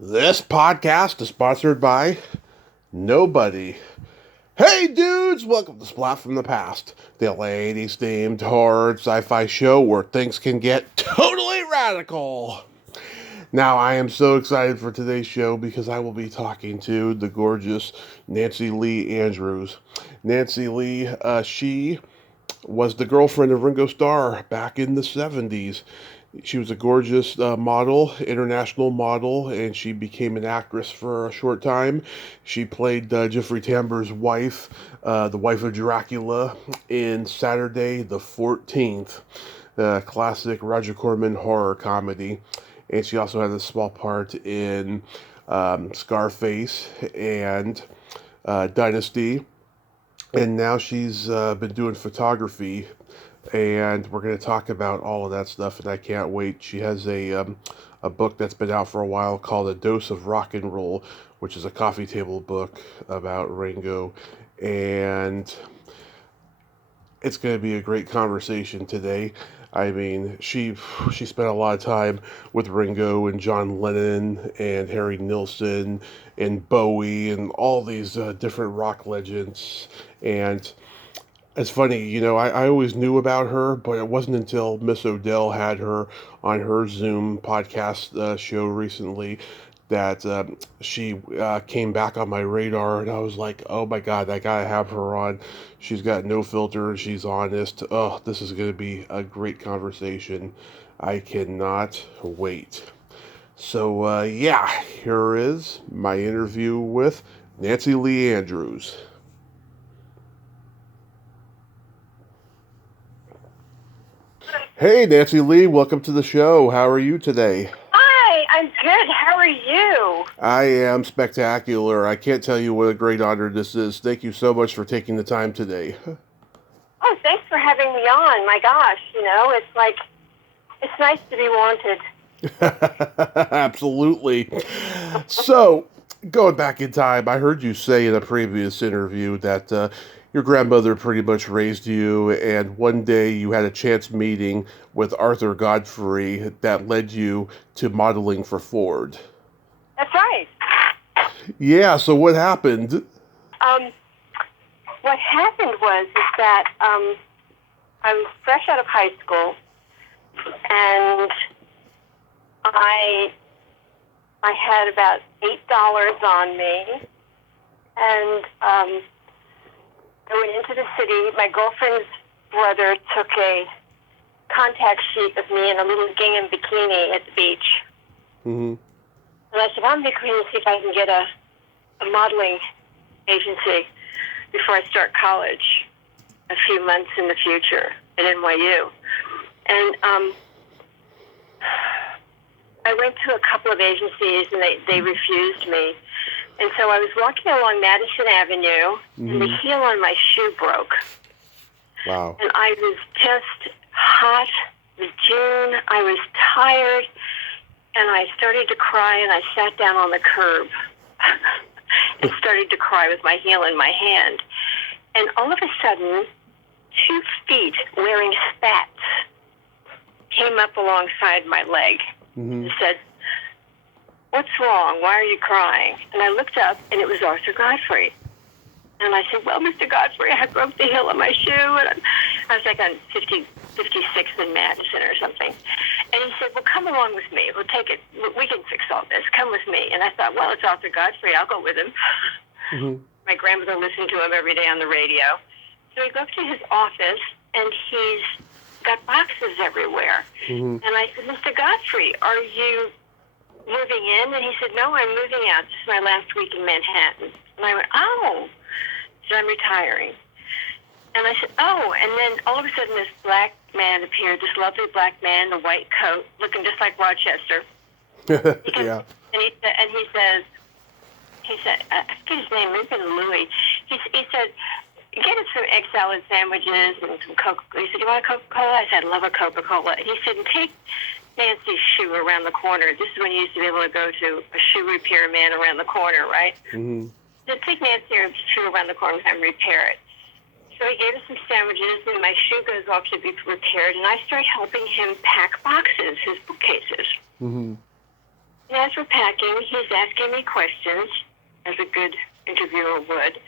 This podcast is sponsored by nobody. Hey dudes, welcome to Splat from the Past, the ladies themed horror sci-fi show where things can get totally radical. Now I am so excited for today's show because I will be talking to the gorgeous Nancy Lee Andrews. Nancy Lee, she was the girlfriend of Ringo Starr back in the 70s. She was a gorgeous model, international model, and she became an actress for a short time. She played Jeffrey Tambor's wife, the wife of Dracula, in Saturday the 14th, classic Roger Corman horror comedy. And she also had a small part in Scarface and Dynasty. And now she's been doing photography, and we're going to talk about all of that stuff, and I can't wait. She has a book that's been out for a while called A Dose of Rock and Roll, which is a coffee table book about Ringo, and it's going to be a great conversation today. I mean, she spent a lot of time with Ringo and John Lennon and Harry Nilsson and Bowie and all these different rock legends. And it's funny, I always knew about her, but it wasn't until Miss Odell had her on her Zoom podcast show recently that she came back on my radar, and I was like, oh my God, I gotta have her on. She's got no filter, she's honest. Oh, this is gonna be a great conversation. I cannot wait. So, yeah, here is my interview with Nancy Lee Andrews. Hey, Nancy Lee, welcome to the show. How are you today? Hi, I'm good. How are you? I am spectacular. I can't tell you what a great honor this is. Thank you so much for taking the time today. Oh, thanks for having me on. My gosh, it's nice to be wanted. Absolutely. So, going back in time, I heard you say in a previous interview that your grandmother pretty much raised you, and one day you had a chance meeting with Arthur Godfrey that led you to modeling for Ford. That's right. Yeah, so what happened? Um, what happened was is that I was fresh out of high school, and I I had about $8 on me, and I went into the city. My girlfriend's brother took a contact sheet of me in a little gingham bikini at the beach. Hmm. And I said, I'm going to see if I can get a modeling agency before I start college a few months in the future at NYU. And I went to a couple of agencies, and they refused me. And so I was walking along Madison Avenue, and the heel on my shoe broke. Wow. And I was just hot. It was June. I was tired. And I started to cry, and I sat down on the curb and started to cry with my heel in my hand. And all of a sudden, 2 feet wearing spats came up alongside my leg and said, what's wrong? Why are you crying? And I looked up, and it was Arthur Godfrey. And I said, well, Mr. Godfrey, I broke the heel of my shoe. And I was like on 56th and Madison or something. And he said, well, come along with me. We'll take it. We can fix all this. Come with me. And I thought, well, it's Arthur Godfrey. I'll go with him. My grandmother listened to him every day on the radio. So we go up to his office, and he's got boxes everywhere. And I said, Mr. Godfrey, are you moving in? And he said, no, I'm moving out. This is my last week in Manhattan. And I went, oh. So I'm retiring. And I said, oh. And then all of a sudden this black man appeared, this lovely black man in a white coat, looking just like Rochester. Yeah. And he said, I forget his name, maybe Louis. He said, get us some egg salad sandwiches and some Coca-Cola. He said, you want a Coca-Cola? I said, I love a Coca-Cola. He said, take Nancy's shoe around the corner. This is when you used to be able to go to a shoe repair man around the corner, right? So take Nancy's shoe around the corner and repair it. So he gave us some sandwiches, and my shoe goes off to be repaired, and I start helping him pack boxes, his bookcases. And as we're packing, he's asking me questions, as a good interviewer would.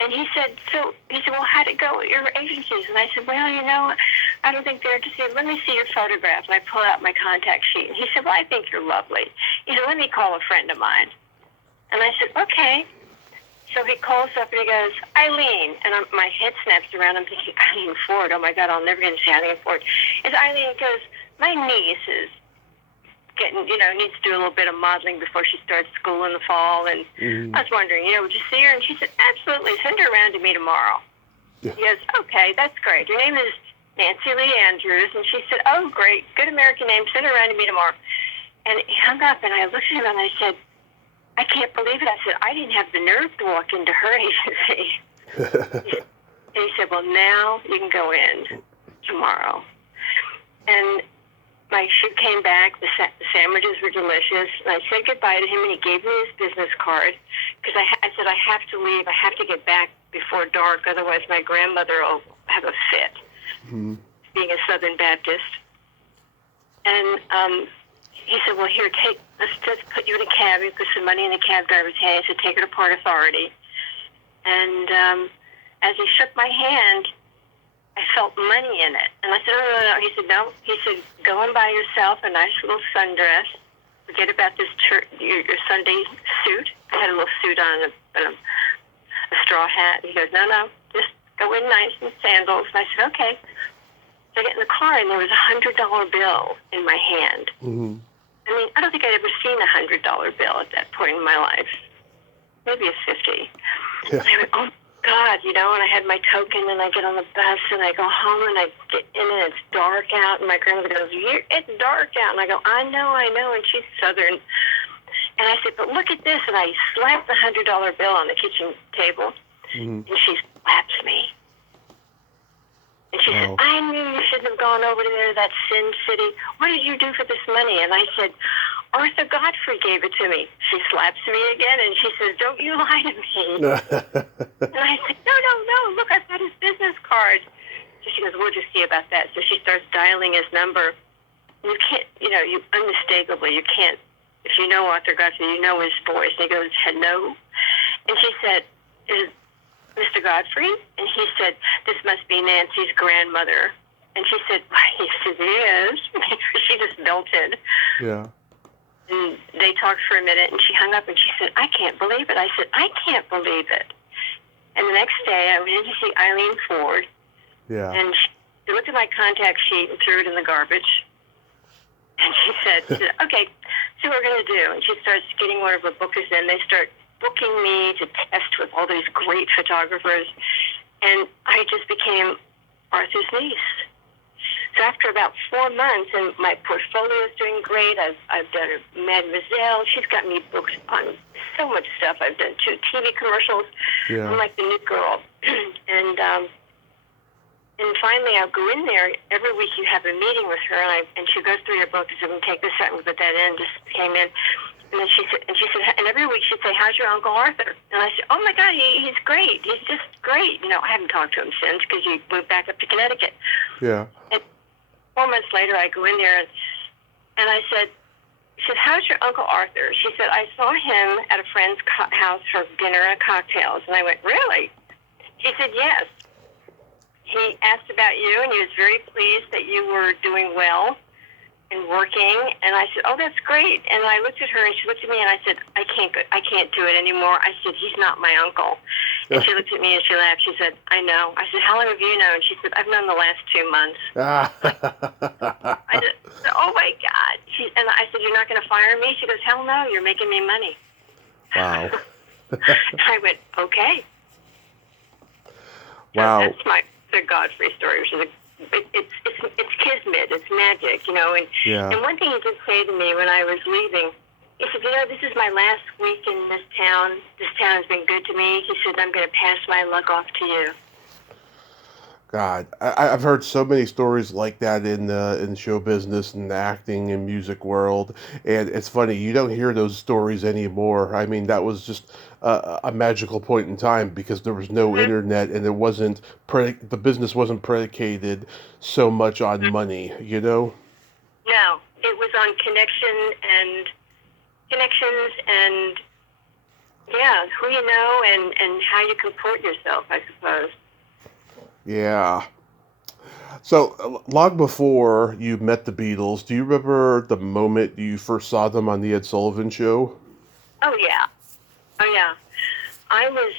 And he said, well, how'd it go at your agencies? And I said, well, I don't think they're interested. Let me see your photograph. And I pull out my contact sheet. And he said, well, I think you're lovely. He said, let me call a friend of mine. And I said, okay. So he calls up and he goes, Eileen. And my head snaps around. I'm thinking, Eileen Ford. Oh, my God, I'll never get to say Eileen Ford. It's Eileen. He goes, my niece is getting, needs to do a little bit of modeling before she starts school in the fall. And I was wondering, would you see her? And she said, absolutely. Send her around to me tomorrow. Yeah. He goes, okay, that's great. Your name is Nancy Lee Andrews. And she said, oh, great. Good American name. Send her around to me tomorrow. And he hung up, and I looked at him, and I said, I can't believe it. I said, I didn't have the nerve to walk into her agency. And he said, well, now you can go in tomorrow. And my shoot came back. The sandwiches were delicious. And I said goodbye to him, and he gave me his business card because I said, I have to leave. I have to get back before dark. Otherwise, my grandmother will have a fit, being a Southern Baptist. And he said, well, here, let's just put you in a cab. You put some money in the cab driver's hand. I said, take her to Port Authority. And as he shook my hand, I felt money in it. And I said, no. He said, no. He said, go and buy yourself a nice little sundress. Forget about this your Sunday suit. I had a little suit on and a straw hat. And he goes, no. Just go in nice in sandals. And I said, okay. So I get in the car, and there was $100 bill in my hand. Mm-hmm. I mean, I don't think I'd ever seen a $100 bill at that point in my life. Maybe a 50. Yeah. And I went, oh, God, and I had my token, and I get on the bus, and I go home, and I get in, and it's dark out, and my grandmother goes, it's dark out, and I go, I know, and she's Southern. And I said, but look at this, and I slapped the $100 bill on the kitchen table, and she slaps me. And she said, I knew you shouldn't have gone over there to that Sin City. What did you do for this money? And I said, Arthur Godfrey gave it to me. She slaps me again, and she says, don't you lie to me. And I said, no, look, I've got his business card. So she goes, we'll just see about that. So she starts dialing his number. You can't, you unmistakably, you can't, if you know Arthur Godfrey, you know his voice. And he goes, hello? And she said, is Mr. Godfrey? And he said, this must be Nancy's grandmother. And she said, why, he said, yes. She just melted. Yeah. And they talked for a minute, and she hung up, and she said, I can't believe it. I said, I can't believe it. And the next day, I went in to see Eileen Ford. Yeah. And she looked at my contact sheet and threw it in the garbage. And she said, okay, so what we're going to do. And she starts getting one of her bookers in. They start booking me to test with all these great photographers. And I just became Arthur's niece. So after about 4 months, and my portfolio is doing great. I've done a Mademoiselle. She's got me books on so much stuff. I've done 2 TV commercials. Yeah. I'm like the new girl. And finally, I'll go in there. Every week you have a meeting with her, and she goes through your book and says, I'm going to take this out and put that in. Just came in. And then she said, and every week she'd say, how's your Uncle Arthur? And I said, oh, my God, he's great. He's just great. I haven't talked to him since because he moved back up to Connecticut. Yeah. And 4 months later, I go in there, and I said, she said, how's your Uncle Arthur? She said, I saw him at a friend's house for dinner and cocktails. And I went, really? She said, yes. He asked about you, and he was very pleased that you were doing well and working. And I said, oh, that's great. And I looked at her, and she looked at me, and I said, I can't do it anymore. I said, he's not my uncle. And she looked at me, and she laughed. She said, I know. I said, how long have you known? She said, I've known the last 2 months. I said, oh, my God. And I said, you're not going to fire me? She goes, hell no, you're making me money. Wow. I went, okay. Wow. So that's my Godfrey story, which is it's kismet, it's magic, And, yeah. And one thing he did say to me when I was leaving, he said, this is my last week in this town. This town has been good to me. He said, I'm going to pass my luck off to you. God, I've heard so many stories like that in show business and the acting and music world, and it's funny, you don't hear those stories anymore. I mean, that was just a magical point in time because there was no internet, and the business wasn't predicated so much on money, No, it was on connection and connections and, yeah, who you know and how you comport yourself, I suppose. Yeah. So, long before you met the Beatles, do you remember the moment you first saw them on the Ed Sullivan Show? Oh, yeah. Oh, yeah. I was,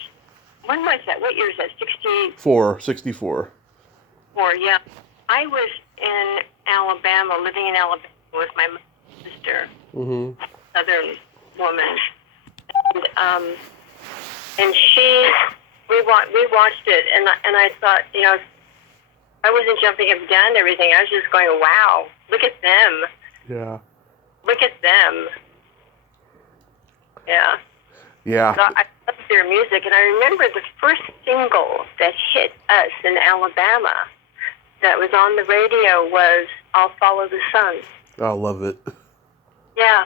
when was that? What year is that? 64, 64. yeah. I was in Alabama, living in Alabama with my sister, Mm-hmm. Southern woman. And we watched it, and I thought, I wasn't jumping up and down and everything. I was just going, wow, look at them. Yeah. Look at them. Yeah. Yeah. So I loved their music, and I remember the first single that hit us in Alabama that was on the radio was I'll Follow the Sun. I love it. Yeah.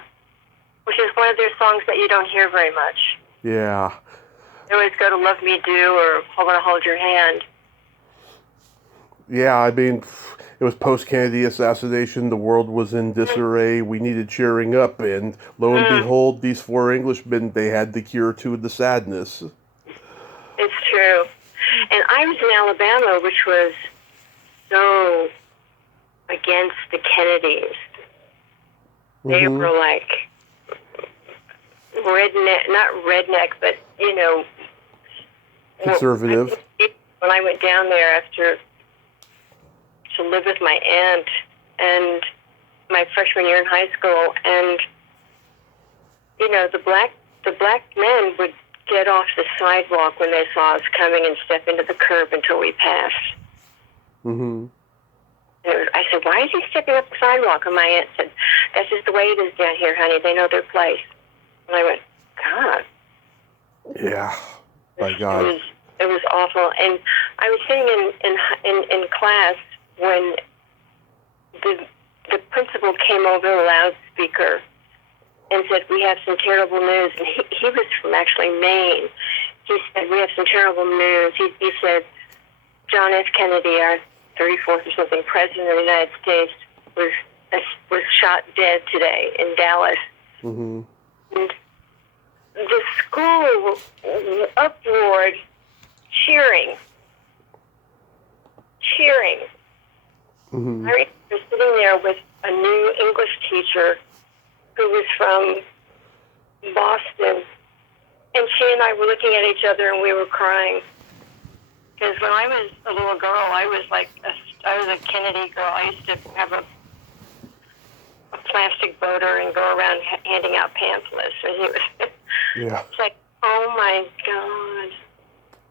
Which is one of their songs that you don't hear very much. Yeah. They always go to Love Me Do or I Want to Hold Your Hand. Yeah, I mean, it was post-Kennedy assassination. The world was in disarray. We needed cheering up, and lo and behold, these four Englishmen, they had the cure to the sadness. It's true. And I was in Alabama, which was so against the Kennedys. They were like redneck, not redneck, but, Conservative. When I went down there to live with my aunt and my freshman year in high school, and the black men would get off the sidewalk when they saw us coming and step into the curb until we passed. Mm-hmm. I said, why is he stepping up the sidewalk? And my aunt said, that's just the way it is down here, honey. They know their place. And I went, God. Yeah, by God. It was awful. And I was sitting in class when the principal came over the loudspeaker and said, we have some terrible news. And he was from actually Maine. He said, we have some terrible news. He said, John F. Kennedy, our 34th or something president of the United States, was shot dead today in Dallas. Mm-hmm. And the school uproared, cheering. Mm-hmm. I remember sitting there with a new English teacher who was from Boston, and she and I were looking at each other and we were crying. Because when I was a little girl, I was a Kennedy girl. I used to have a plastic boater and go around handing out pamphlets. And Yeah. It's like, oh my God.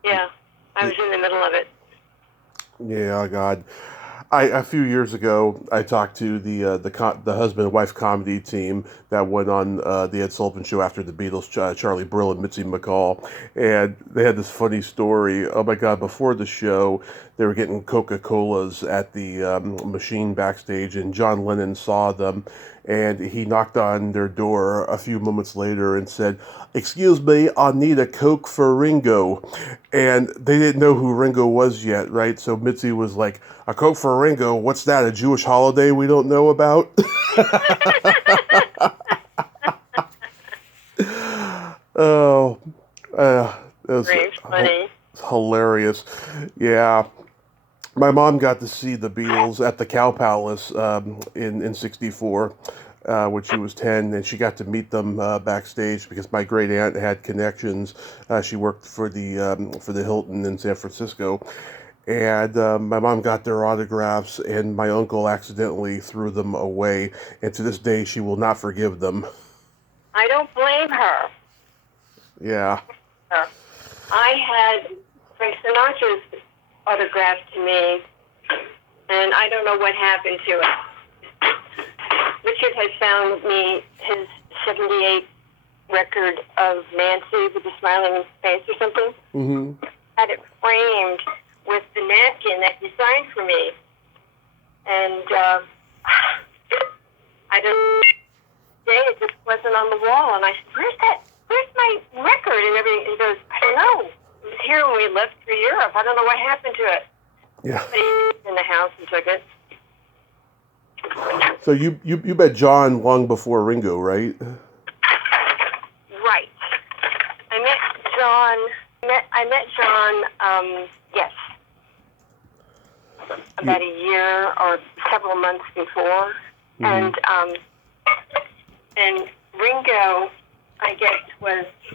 Yeah, I was in the middle of it. Yeah, God. A few years ago, I talked to the husband and wife comedy team that went on the Ed Sullivan Show after the Beatles, Charlie Brill and Mitzi McCall, and they had this funny story. Oh my God! Before the show, they were getting Coca-Colas at the machine backstage, and John Lennon saw them, and he knocked on their door a few moments later and said, "Excuse me, I need a Coke for Ringo," and they didn't know who Ringo was yet, right? So Mitzi was like, "A Coke for Ringo? What's that? A Jewish holiday we don't know about?" Oh, it was funny. hilarious. Yeah. My mom got to see the Beatles at the Cow Palace in '64 when she was 10, and she got to meet them backstage because my great aunt had connections. She worked for the Hilton in San Francisco, and my mom got their autographs, and my uncle accidentally threw them away, and to this day she will not forgive them. I don't blame her. Yeah. I had Frank Sinatra's autograph to me, and I don't know what happened to it. Richard had found me his 78 record of Nancy with the smiling face or something. Mm-hmm. Had it framed with the napkin that he signed for me. And I don't say it just wasn't on the wall. And I said, where's my record and everything? He goes, I don't know. It was here when we left for Europe. I don't know what happened to it. Yeah. But he was in the house and took it. So you met John long before Ringo, right? Right. I met John. Yes, about a year or several months before, and Ringo, I guess,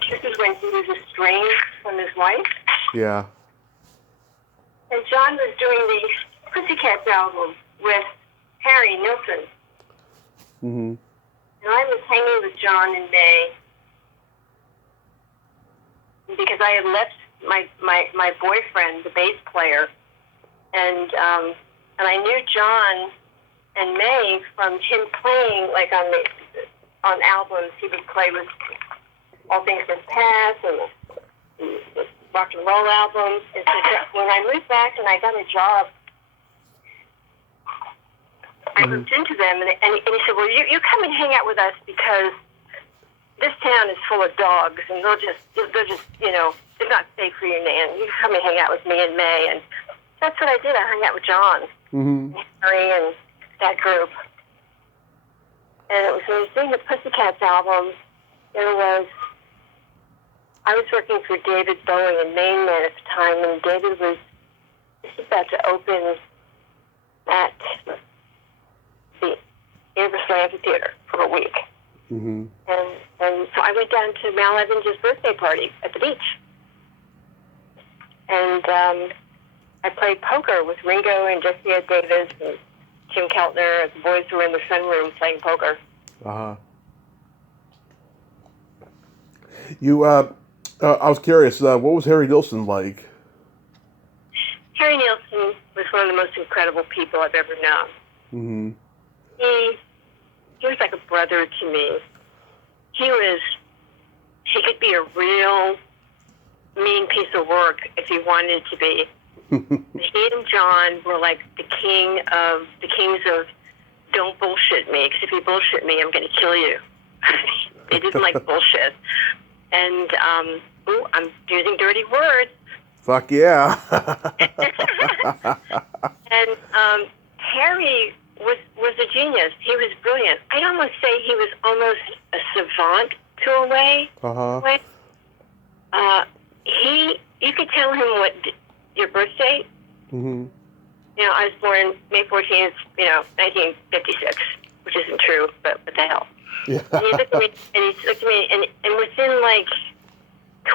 this is when he was estranged from his wife. Yeah. And John was doing the Pussycats album with Harry Nilsson. Mm-hmm. And I was hanging with John in May because I had left my boyfriend, the bass player, and I knew John and May from him playing like on albums. He would play with All Things Must Pass and the rock and roll albums. And so when I moved back and I got a job, I looked into them, and he said, well, you come and hang out with us because this town is full of dogs, and they'll just it's not safe for your nan. You come and hang out with me in May. And that's what I did. I hung out with John, and Harry, and that group. And it was when I was doing the Pussycats album, I was working for David Bowie in Main Man at the time, and David was just about to open at the Universal Amphitheater for a week. Mm-hmm. And so I went down to Mal Evans' birthday party at the beach. And I played poker with Ringo and Jesse Ed Davis and Tim Keltner. The boys were in the sunroom playing poker. Uh-huh. I was curious, what was Harry Nilsson like? Harry Nilsson was one of the most incredible people I've ever known. Mm-hmm. He was like a brother to me. He could be a real mean piece of work if he wanted to be. He and John were like the kings of don't bullshit me, because if you bullshit me, I'm going to kill you. They didn't like bullshit. And, I'm using dirty words. Fuck yeah. And Harry was a genius. He was brilliant. I'd almost say he was almost a savant to a way. Uh-huh. You could tell him what your birth date. Mm-hmm. I was born May 14th, 1956, which isn't true, but what the hell. Yeah. And he looked at me, and within like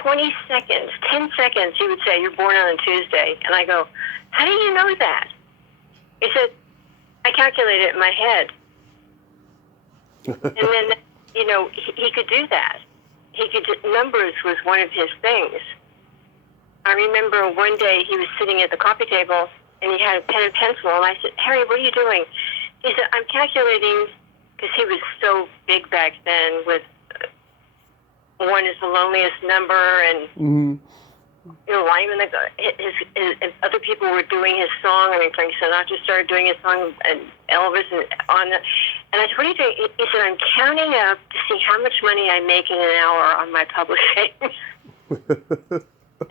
20 seconds, 10 seconds, he would say, you're born on a Tuesday. And I go, how do you know that? He said, I calculated it in my head. And then, he could do that. Numbers was one of his things. I remember one day he was sitting at the coffee table, and he had a pen and pencil, and I said, Harry, what are you doing? He said, I'm calculating, because he was so big back then with one is the loneliest number, and Lyman, his other people were doing his song. I mean, Frank Sinatra started doing his song, and Elvis, and on. And I said, "What are you doing?" He said, "I'm counting up to see how much money I make in an hour on my publishing."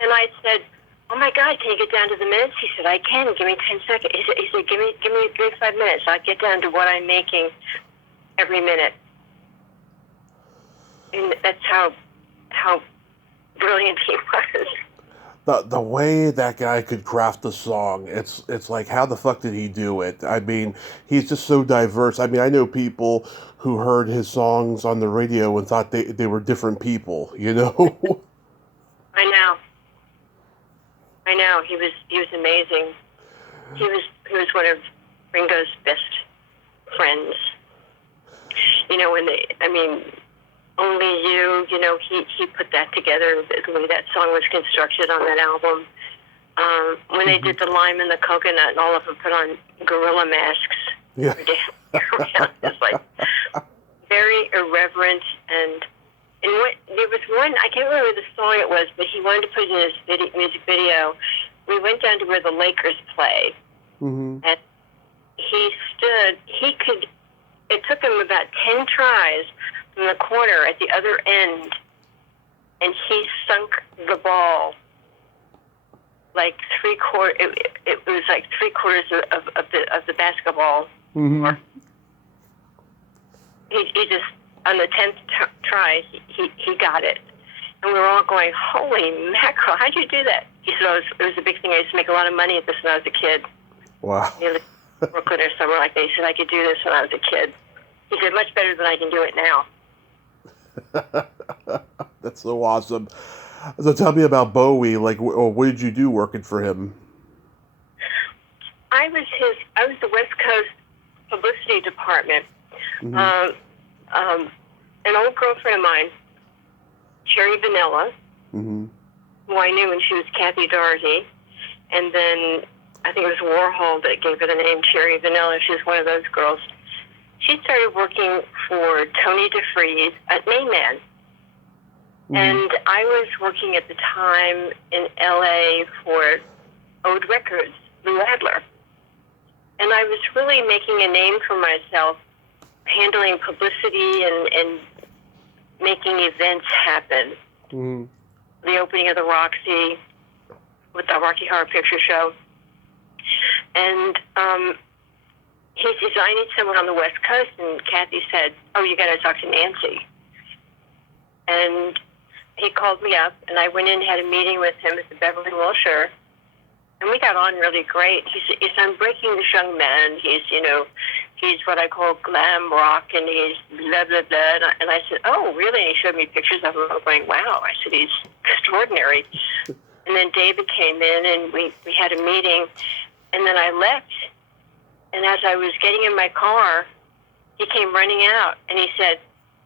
And I said, "Oh my God, can you get down to the minutes?" He said, "I can. Give me 10 seconds." He said, "Give me 5 minutes. I'll get down to what I'm making every minute." And that's how brilliant he was. The way that guy could craft a song, it's like, how the fuck did he do it? I mean, he's just so diverse. I mean, I know people who heard his songs on the radio and thought they were different people, I know. He was amazing. He was one of Ringo's best friends. Only You, he put that together, the way that song was constructed on that album. When they did the Lime and the Coconut, and all of them put on gorilla masks. Yeah. It's like very irreverent, and there was one, I can't remember the song it was, but he wanted to put it in his music video. We went down to where the Lakers play, and it took him about 10 tries from the corner at the other end, and he sunk the ball like three-quarters. It was like three-quarters of the basketball. He just, on the 10th try, he got it. And we were all going, holy mackerel, how'd you do that? He said, it was a big thing. I used to make a lot of money at this when I was a kid. Wow. You know, Brooklyn or somewhere like that. He said, I could do this when I was a kid. He said, much better than I can do it now. That's so awesome. So tell me about Bowie. Like, what did you do working for him? I was the West Coast publicity department. Mm-hmm. An old girlfriend of mine, Cherry Vanilla, Mm-hmm. who I knew when she was Kathy Doherty, and then I think it was Warhol that gave her the name Cherry Vanilla. She's one of those girls. She started working for Tony DeFries at Main Man. Mm-hmm. And I was working at the time in L.A. for Ode Records, Lou Adler. And I was really making a name for myself, handling publicity and making events happen. Mm-hmm. The opening of the Roxy with the Rocky Horror Picture Show. And he said, I need someone on the West Coast. And Kathy said, oh, you got to talk to Nancy. And he called me up, and I went in and had a meeting with him at the Beverly Wilshire. And we got on really great. He said, I'm breaking this young man. He's what I call glam rock, and he's blah, blah, blah. And I said, oh, really? And he showed me pictures of him. I was going, wow. I said, he's extraordinary. And then David came in, and we had a meeting. And then I left. And as I was getting in my car, he came running out, and he said,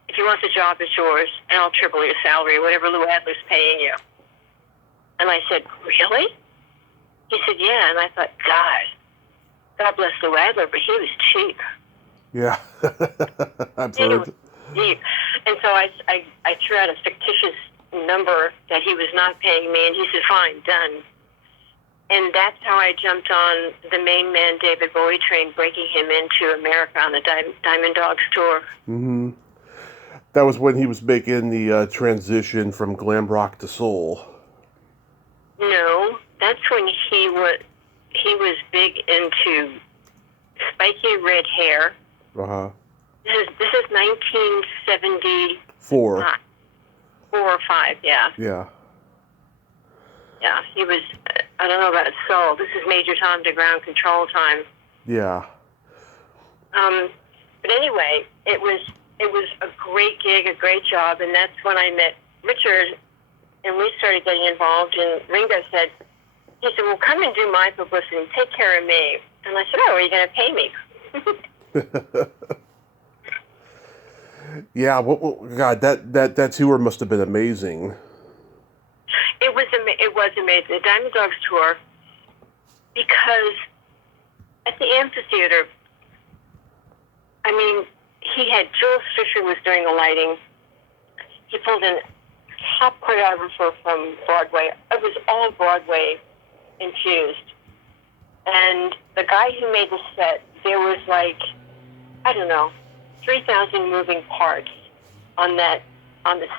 if you want the job, it's yours, and I'll triple your salary, whatever Lou Adler's paying you. And I said, really? He said, yeah. And I thought, God bless Lou Adler, but he was cheap. Yeah. I've heard. Cheap. And so I threw out a fictitious number that he was not paying me, and he said, fine, done. And that's how I jumped on the Main Man David Bowie train, breaking him into America on the Diamond Dogs tour. Mm-hmm. That was when he was making the transition from glam rock to soul. No, that's when he was big into spiky red hair. Uh-huh. This is 1974. 4 or 5, yeah. Yeah. Yeah, he was, I don't know about soul. This is Major Tom to Ground Control time. Yeah. But anyway, it was a great gig, a great job, and that's when I met Richard, and we started getting involved, and Ringo said, he said, well, come and do my publicity, take care of me. And I said, oh, are you going to pay me? Yeah, God, that tour must have been amazing. It was amazing. The Diamond Dogs tour, because at the amphitheater, I mean, Jules Fisher was doing the lighting. He pulled in top choreographer from Broadway. It was all Broadway infused. And the guy who made the set, there was 3,000 moving parts on the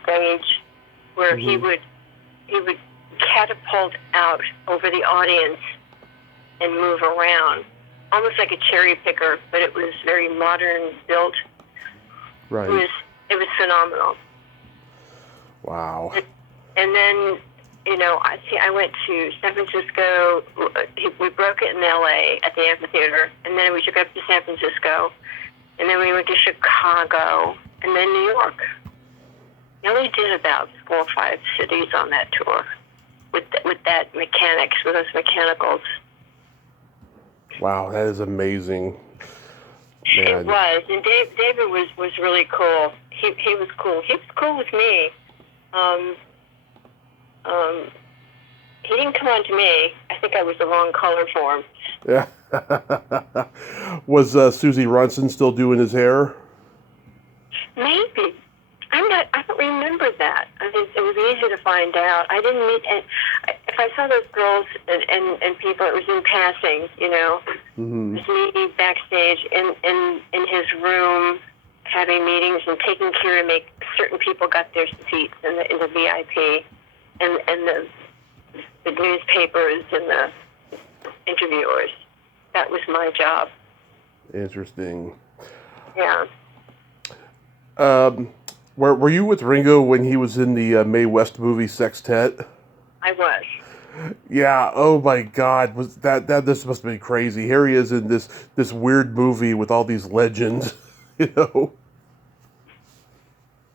stage where Mm-hmm. he would catapult out over the audience and move around, almost like a cherry picker, but it was very modern built. Right. It was phenomenal. Wow. And then, I went to San Francisco. We broke it in L.A. at the amphitheater, and then we took up to San Francisco, and then we went to Chicago, and then New York. We only did about 4 or 5 cities on that tour with that mechanics, with those mechanicals. Wow, that is amazing. Man. It was, and David was really cool. He was cool. He was cool with me. He didn't come on to me. I think I was the wrong color for him. Yeah. Was Susie Runson still doing his hair? Maybe. I don't remember that. I mean, it was easy to find out. I didn't meet. If I saw those girls and people, it was in passing. Mm-hmm. It was me backstage in his room, having meetings and taking care to make certain people got their seats in the VIP, and the newspapers and the interviewers. That was my job. Interesting. Yeah. Um, were you with Ringo when he was in the Mae West movie Sextet? I was. Yeah. Oh my God. Was that this must have been crazy. Here he is in this weird movie with all these legends. You know.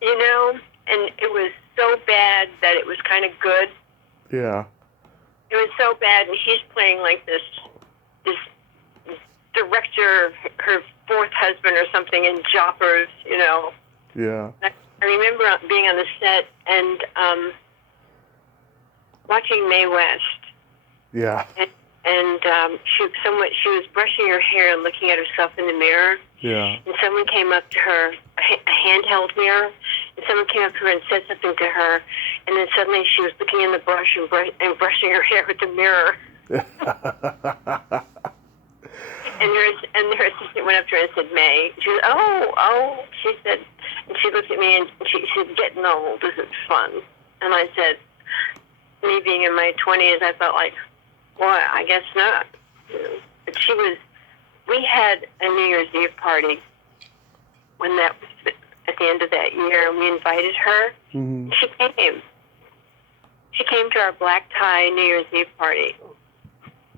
You know, and it was so bad that it was kind of good. Yeah. It was so bad, and he's playing like this director, her fourth husband or something in Joppers, you know. Yeah. I remember being on the set and watching Mae West, Yeah. and she was brushing her hair and looking at herself in the mirror, Yeah. and someone came up to her, a handheld mirror, and someone came up to her and said something to her, and then suddenly she was looking in the brush and brushing her hair with the mirror. And her assistant went up to her and said, May. She said, oh. She said, and she looked at me and she said, getting old isn't fun. And I said, me being in my 20s, I felt like, well, I guess not. But we had a New Year's Eve party when that was at the end of that year, and we invited her. Mm-hmm. She came. She came to our black tie New Year's Eve party.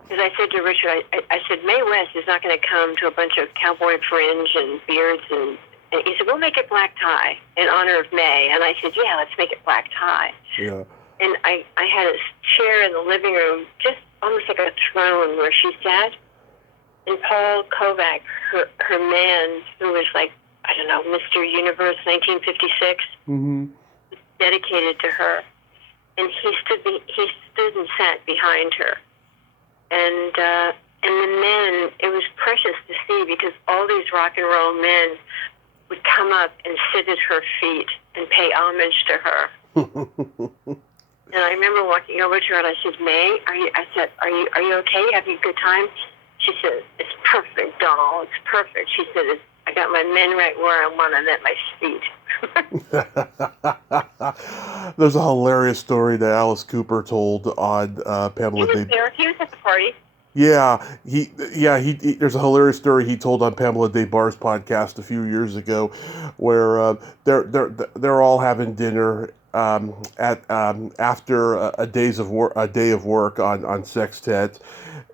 Because I said to Richard, I said, Mae West is not going to come to a bunch of cowboy fringe and beards. And he said, we'll make it black tie in honor of May. And I said, yeah, let's make it black tie. Yeah. And I had a chair in the living room, just almost like a throne where she sat. And Paul Kovac, her man, who was like, I don't know, Mr. Universe 1956, Mm-hmm. dedicated to her. And he stood and sat behind her. And the men, it was precious to see because all these rock and roll men would come up and sit at her feet and pay homage to her. And I remember walking over to her and I said, May, are you okay? You having a good time? She said, it's perfect, doll. It's perfect. She said, I got my men right where I want them at my feet. There's a hilarious story that Alice Cooper told on Pamela He was Day. there. He was at the party. Yeah, there's a hilarious story he told on Pamela Des Barres' podcast a few years ago, where they're all having dinner at after a day of work on Sextet,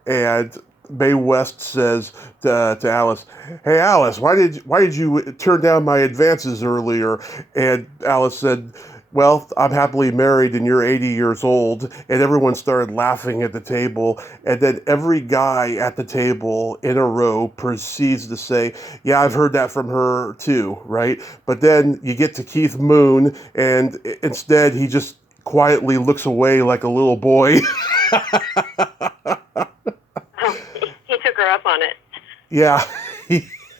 and Mae West says to Alice, "Hey Alice, why did you turn down my advances earlier?" And Alice said, well, I'm happily married and you're 80 years old. And everyone started laughing at the table. And then every guy at the table in a row proceeds to say, yeah, I've heard that from her too, right? But then you get to Keith Moon and instead he just quietly looks away like a little boy. He took her up on it. Yeah.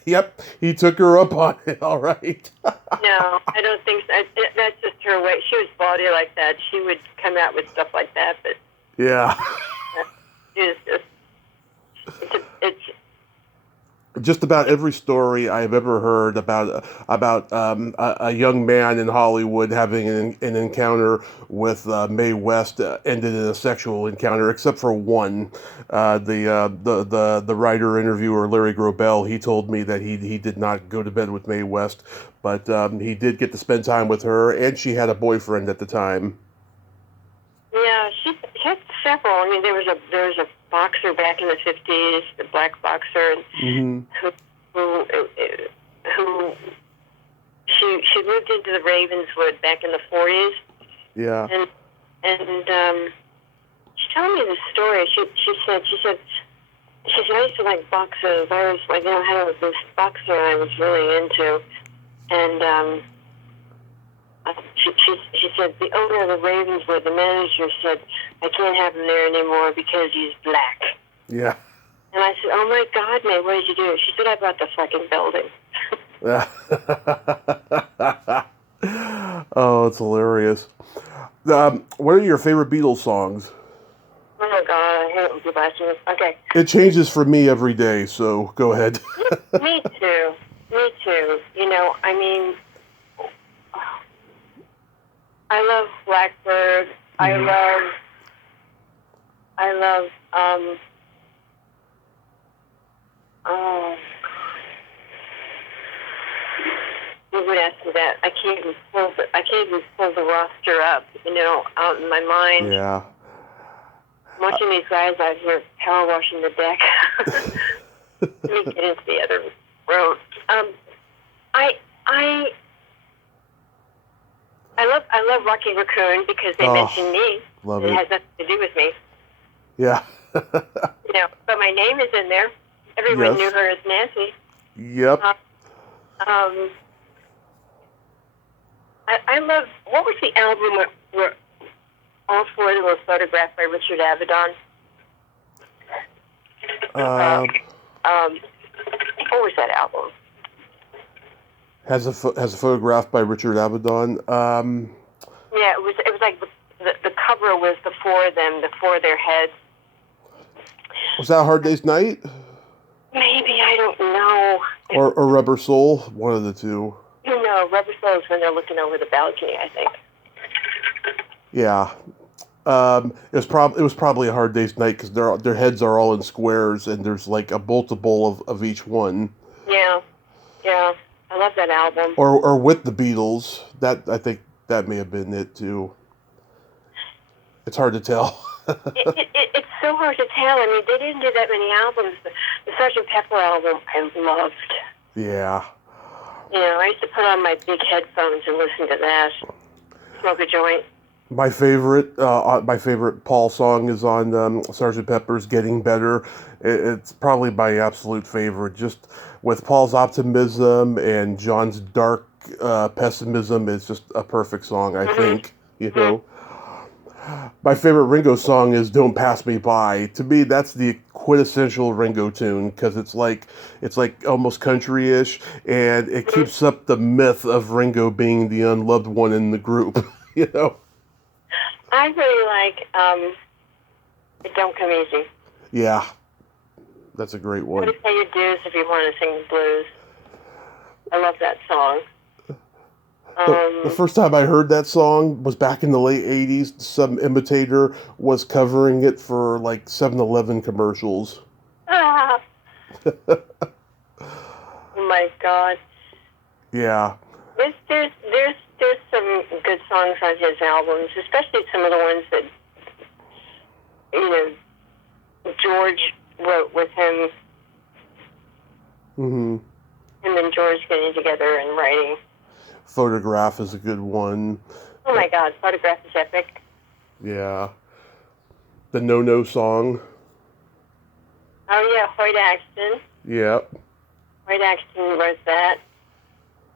Yep, he took her up on it, all right. No, I don't think so. That's just her way. She was bawdy like that. She would come out with stuff like that, but yeah. it's Just about every story I have ever heard about a young man in Hollywood having an encounter with Mae West ended in a sexual encounter, except for one. The writer interviewer Larry Grobel, he told me that he did not go to bed with Mae West, but he did get to spend time with her, and she had a boyfriend at the time. yeah. She had several. I mean, there was a boxer back in the 50s, the black boxer, Mm-hmm. who she moved into the Ravenswood back in the 40s. Yeah. And she told me this story. She said I used to like boxers. I was like, I had this boxer I was really into, and she said the owner of the Ravenswood, the manager said, I can't have him there anymore because he's black. Yeah. And I said, oh my God, May, what did you do? She said, I bought the fucking building. Oh, it's hilarious. What are your favorite Beatles songs? Oh my God, I hate it when people ask me this. Okay. It changes for me every day, so go ahead. Me too. Me too. You know, I mean, I love Blackbird. Mm-hmm. I love, who would ask me that? I can't even pull the roster up, out in my mind. Yeah. Watching these guys out here power washing the deck. Let me get into the other room. I love Rocky Raccoon because they mentioned me. Love it it. has nothing to do with me. Yeah. But my name is in there. Everyone knew her as Nancy. Yep. I love. What was the album where all four of them were photographed by Richard Avedon? What was that album? Has a photograph by Richard Avedon. Yeah, it was like the cover was the four of them, the four of their heads. Was that Hard Day's Night? Maybe, I don't know. Or Rubber Soul, one of the two. No, Rubber Soul is when they're looking over the balcony, I think. Yeah. It was probably a Hard Day's Night because their heads are all in squares and there's like a multiple of each one. Yeah. I love that album. Or with the Beatles. That I think that may have been it too. It's hard to tell. It's so hard to tell. I mean, they didn't do that many albums. The Sgt. Pepper album, I loved. Yeah. I used to put on my big headphones and listen to that. Smoke a joint. My favorite Paul song is on Sgt. Pepper's "Getting Better." It's probably my absolute favorite. Just with Paul's optimism and John's dark pessimism, it's just a perfect song. I think. My favorite Ringo song is "Don't Pass Me By." To me, that's the quintessential Ringo tune because it's like almost country-ish, and it keeps up the myth of Ringo being the unloved one in the group. I really like It Don't Come Easy. Yeah, that's a great one. You gotta pay your dues if you want to sing the blues. I love that song. The first time I heard that song was back in the late 80s. Some imitator was covering it for like 7-Eleven commercials. Oh my God. Yeah. There's some good songs on his albums, especially some of the ones that George wrote with him. Mm-hmm. Him and George getting together and writing. Photograph is a good one. Oh my God, Photograph is epic. Yeah. The No No song. Oh yeah, Hoyt Axton. Yep. Hoyt Axton wrote that.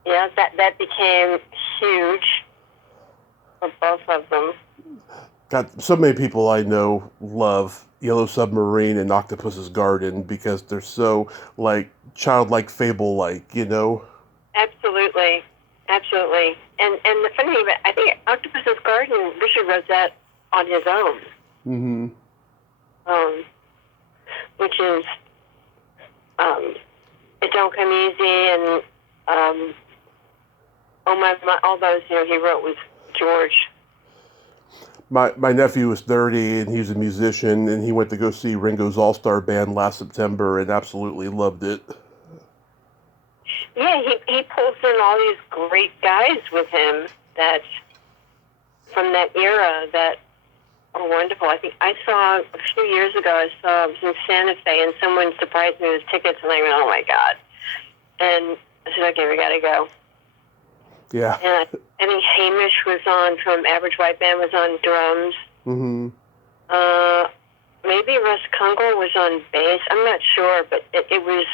Yeah, that became huge for both of them. God, so many people I know love Yellow Submarine and Octopus's Garden because they're so like childlike, fable-like, Absolutely. And the funny thing, I think Octopus's Garden, Richard wrote that on his own. Mm-hmm. Which is It Don't Come Easy and all those he wrote with George. My nephew is 30 and he's a musician and he went to go see Ringo's All-Star Band last September and absolutely loved it. Yeah, he pulls in all these great guys with him that from that era that are wonderful. I think I saw a few years ago. I was in Santa Fe and someone surprised me with tickets and I went, oh my God! And I said, okay, we got to go. Yeah. And I think Hamish was on from Average White Band was on drums. Mm-hmm. Maybe Russ Kungle was on bass. I'm not sure, but it was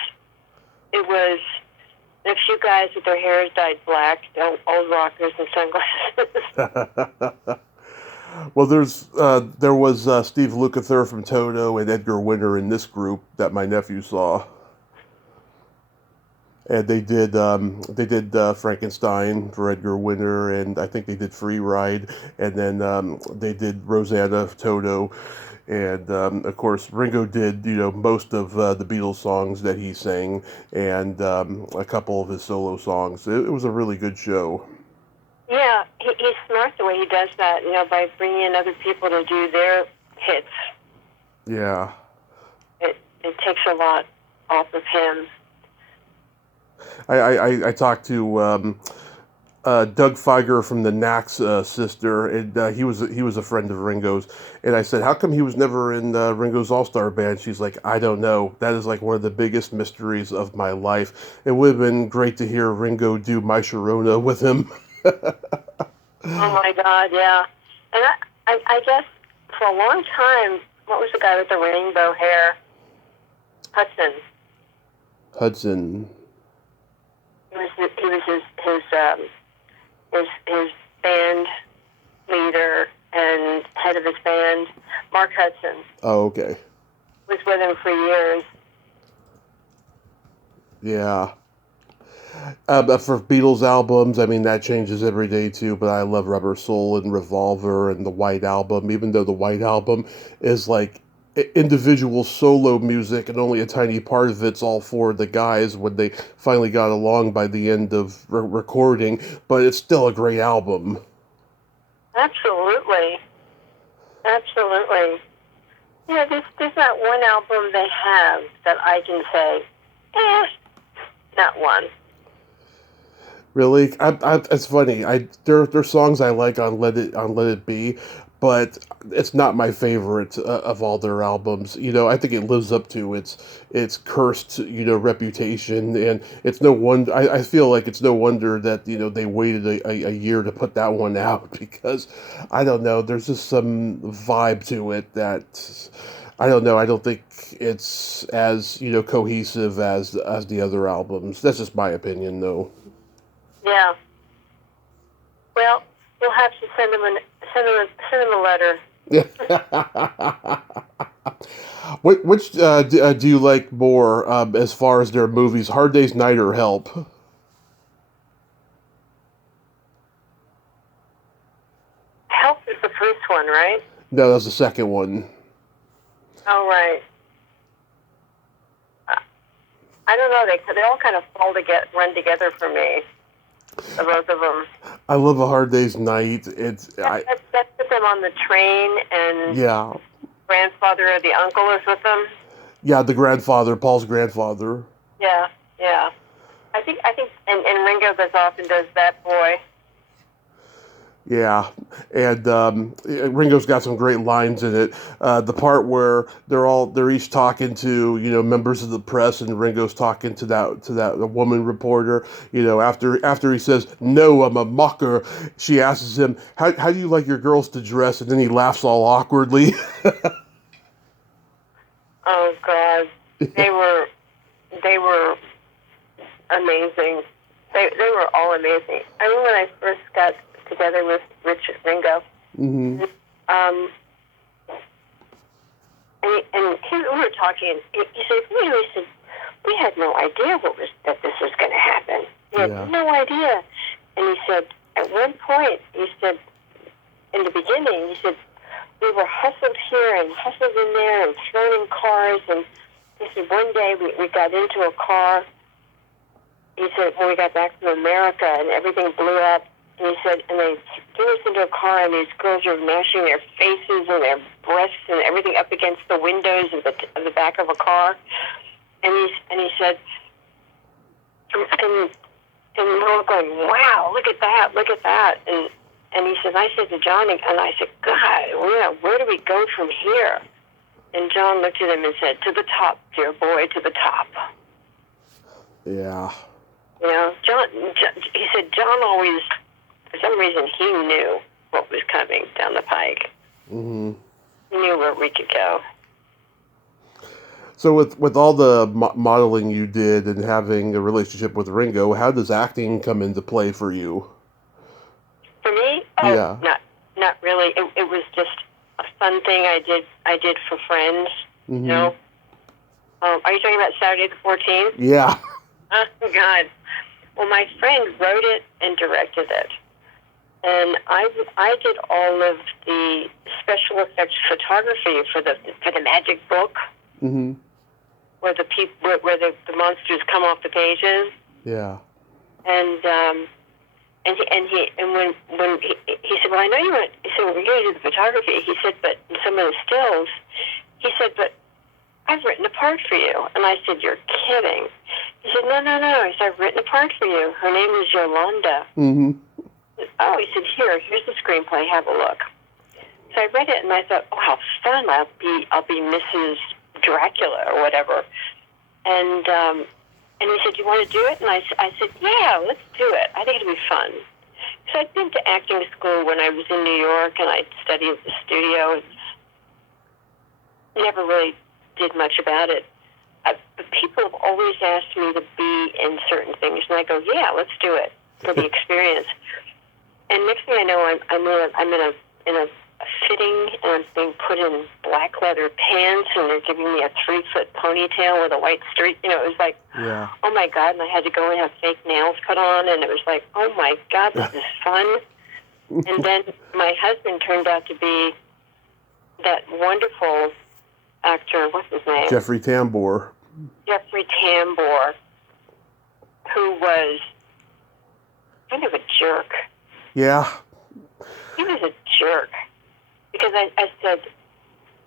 a few guys with their hair dyed black, old rockers and sunglasses. Well, there was Steve Lukather from Toto and Edgar Winter in this group that my nephew saw. And they did Frankenstein for Edgar Winter, and I think they did Free Ride, and then they did Rosanna Toto, and of course Ringo did most of the Beatles songs that he sang, and a couple of his solo songs. It was a really good show. Yeah, he's smart the way he does that, by bringing in other people to do their hits. Yeah. It takes a lot off of him. I talked to Doug Feiger from the Knack's sister, and he was a friend of Ringo's. And I said, "How come he was never in Ringo's All Star Band?" She's like, "I don't know. That is like one of the biggest mysteries of my life. It would have been great to hear Ringo do My Sharona with him." Oh my God, yeah. And I guess for a long time, what was the guy with the rainbow hair? Hudson. Hudson. His band leader and head of his band, Mark Hudson, Oh, okay. was with him for years. Yeah. But for Beatles albums, I mean, that changes every day too, but I love Rubber Soul and Revolver and the White Album, even though the White Album is like individual solo music and only a tiny part of it's all for the guys when they finally got along by the end of recording, but it's still a great album. Absolutely. Absolutely. Yeah, there's not one album they have that I can say, not one. Really, it's funny. There are songs I like on Let It Be, but it's not my favorite of all their albums. You know, I think it lives up to its cursed reputation, and it's no wonder. I feel like it's no wonder that they waited a year to put that one out because I don't know. There's just some vibe to it that I don't know. I don't think it's as cohesive as the other albums. That's just my opinion, though. Yeah. Well, you'll have to send him a letter. Which do you like more as far as their movies, Hard Day's Night or Help? Help is the first one, right? No, that's the second one. Oh, right. I don't know. They all kind of run together for me. The both of them. I love A Hard Day's Night. That's with them on the train, and Yeah, grandfather or the uncle is with them. yeah, the grandfather, Paul's grandfather. Yeah, yeah. I think, and Ringo goes off and does That Boy. Yeah, and Ringo's got some great lines in it. The part where they're each talking to members of the press, and Ringo's talking to that woman reporter. After he says, "No, I'm a mocker," she asks him, "How do you like your girls to dress?" And then he laughs all awkwardly. Oh God, they were amazing. They were all amazing. I remember when I first got together with Richard Ringo. Mm-hmm. And we were talking. He said, we had no idea that this was going to happen. We had no idea. And he said, at one point, he said, in the beginning, he said, we were hustled here and hustled in there and thrown in cars. And he said, one day we got into a car. He said, when we got back from America and everything blew up. And he said, and they threw us into a car, and these girls were mashing their faces and their breasts and everything up against the windows of the back of a car. And he said, and we're all going, wow, look at that. And he said, I said to John, and I said, God, where do we go from here? And John looked at him and said, to the top, dear boy, to the top. Yeah. He said, John always, for some reason, he knew what was coming down the pike. Mm-hmm. He knew where we could go. So with all the modeling you did and having a relationship with Ringo, how does acting come into play for you? For me, not really. It was just a fun thing I did for friends. Mm-hmm. Are you talking about Saturday the 14th? Yeah. Oh God. Well, my friend wrote it and directed it, and I did all of the special effects photography for the magic book. Mm-hmm. Where the monsters come off the pages. Yeah. And when he said, well, I know you want. He said, well, we're going to do the photography. He said, but some of the stills. He said, but I've written a part for you. And I said, you're kidding. He said, no, no, no. He said, I've written a part for you. Her name is Yolanda. Mm-hmm. Oh, he said, here's the screenplay. Have a look. So I read it, and I thought, oh, how fun. I'll be Mrs. Dracula or whatever. And he said, you want to do it? And I said, yeah, let's do it. I think it'll be fun. So I'd been to acting school when I was in New York, and I'd studied at the studio. Never really did much about it. But people have always asked me to be in certain things, and I go, yeah, let's do it for the experience. And next thing I know, I'm in a fitting, and I'm being put in black leather pants, and they're giving me a 3-foot ponytail with a white streak. You know, it was like, yeah. Oh my God, and I had to go and have fake nails put on, and it was like, oh my God, this is fun. And then my husband turned out to be that wonderful actor, what's his name? Jeffrey Tambor. Jeffrey Tambor, who was kind of a jerk. Yeah. He was a jerk. Because I said,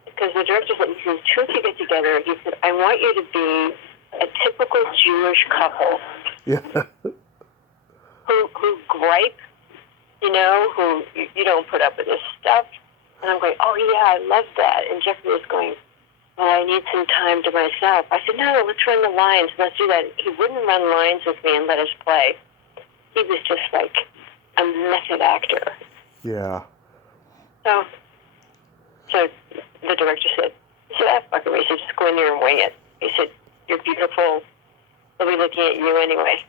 because the director said, he says, two of you get together, he said, I want you to be a typical Jewish couple. Yeah. Who gripe, you know, who you don't put up with this stuff. And I'm going, oh yeah, I love that. And Jeffrey was going, well, I need some time to myself. I said, no, let's run the lines. Let's do that. He wouldn't run lines with me and let us play. He was just like a method actor. Yeah. So the director said, ah, fuck him. He said, just go in there and wing it. He said, you're beautiful. They'll be looking at you anyway.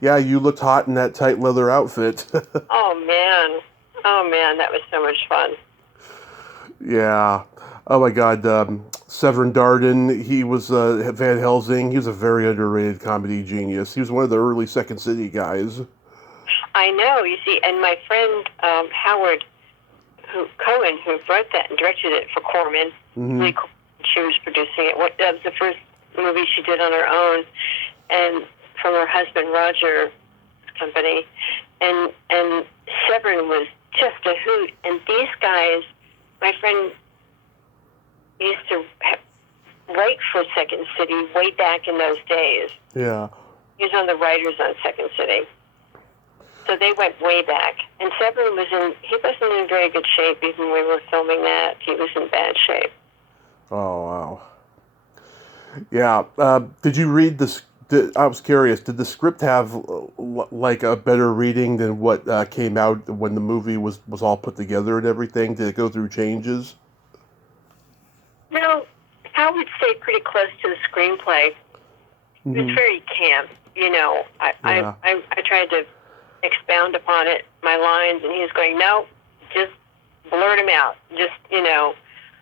Yeah, you looked hot in that tight leather outfit. Oh man, that was so much fun. Yeah. Oh my God. Severin Darden, he was Van Helsing. He was a very underrated comedy genius. He was one of the early Second City guys. I know, you see, and my friend Howard Cohen, who wrote that and directed it for Corman, she was producing it. That was the first movie she did on her own, and from her husband Roger's company, and Severin was just a hoot. And these guys, my friend used to write for Second City way back in those days. Yeah. He was on the writers on Second City. So they went way back. And Severin he wasn't in very good shape even when we were filming that. He was in bad shape. Oh, wow. Yeah. Did you read this? I was curious. Did the script have like a better reading than what came out when the movie was all put together and everything? Did it go through changes? No, I would say pretty close to the screenplay. Mm-hmm. It's very camp, you know. I tried to expound upon it, my lines, and he was going, no, just blurt them out. Just, you know,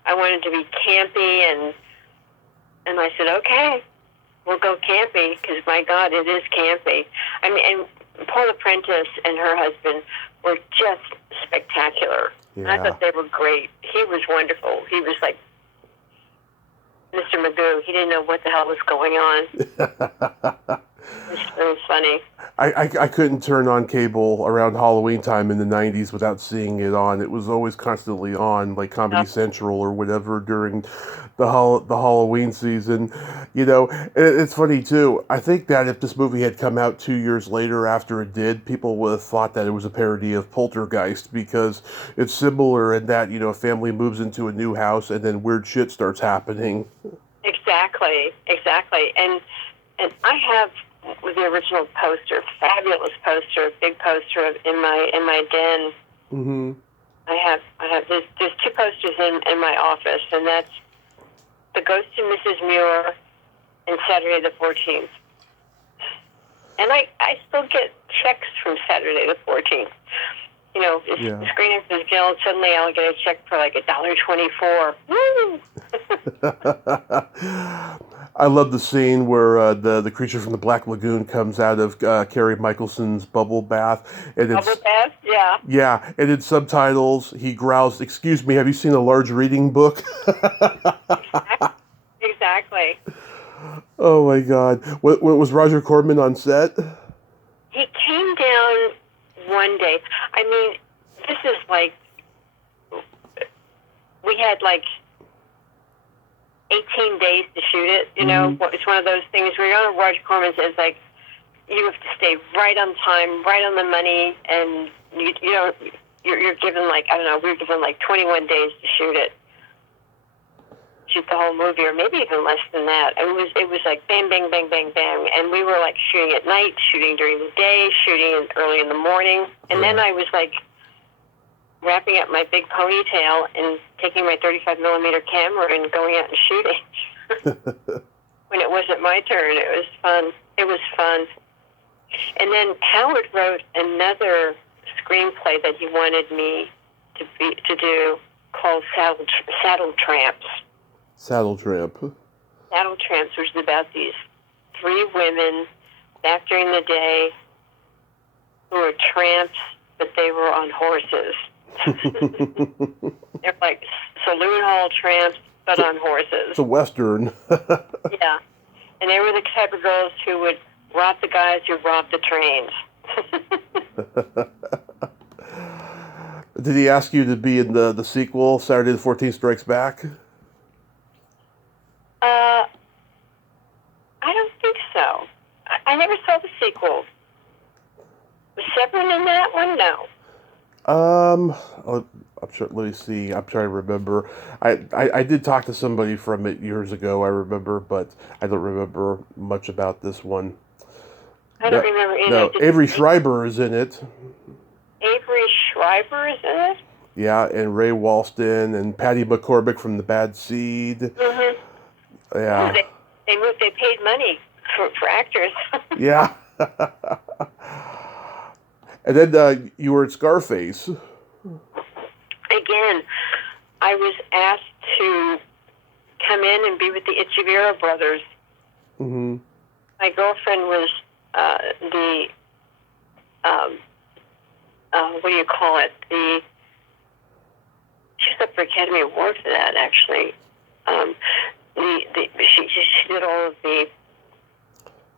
I wanted to be campy, and I said, okay, we'll go campy, because my God, it is campy. I mean, and Paula Prentice and her husband were just spectacular. Yeah. I thought they were great. He was wonderful. He was like Mr. Magoo. He didn't know what the hell was going on. It was funny. I couldn't turn on cable around Halloween time in the 90s without seeing it on. It was always constantly on, like Comedy Central or whatever during the Halloween season. You know, it's funny, too. I think that if this movie had come out 2 years later after it did, people would have thought that it was a parody of Poltergeist, because it's similar in that, you know, a family moves into a new house and then weird shit starts happening. Exactly. And I have the original poster, fabulous poster, big poster in my den. Mm-hmm. I have there's 2 posters in my office, and that's The Ghost of Mrs. Muir and Saturday the 14th. And I still get checks from Saturday the 14th. You know, the Screen Actors Guild, suddenly I'll get a check for like $1.24. Woo! I love the scene where the creature from the Black Lagoon comes out of Carrie Michelson's bubble bath. And bubble bath? Yeah. Yeah, and in subtitles, he growls, "Excuse me, have you seen a large reading book?" Exactly. Oh, my God. What was Roger Corman on set? He came down one day. I mean, this is like, we had like 18 days to shoot it. You know, it's one of those things where you're on a Roger Corman's. It's like you have to stay right on time, right on the money, and you know you're given like, I don't know, we were given like 21 days to shoot the whole movie, or maybe even less than that. It was like bang, bang, bang, bang, bang, and we were like shooting at night, shooting during the day, shooting early in the morning, and then I was like wrapping up my big ponytail and taking my 35 millimeter camera and going out and shooting. When it wasn't my turn, it was fun. It was fun. And then Howard wrote another screenplay that he wanted me to do called Saddle Tramps. Saddle Tramp. Saddle Tramps was about these 3 women back during the day who were tramps, but they were on horses. They're like saloon hall tramps, but on horses. It's a Western. Yeah. And they were the type of girls who would rob the guys who robbed the trains. Did he ask you to be in the sequel, Saturday the 14th Strikes Back? I don't think so. I never saw the sequel. Was Severin in that one? No. I'm sure. Let me see. I'm trying to remember. I did talk to somebody from it years ago. I remember, but I don't remember much about this one. I don't remember either. No, Avery Schreiber is in it. Avery Schreiber is in it? Yeah, and Ray Walston and Patty McCormick from The Bad Seed. Mm-hmm. Yeah. Oh, they paid money for actors. Yeah. And then you were at Scarface. Again, I was asked to come in and be with the Echeverria brothers. Mm-hmm. My girlfriend was what do you call it? She's up for Academy Award for that, actually. She did all of the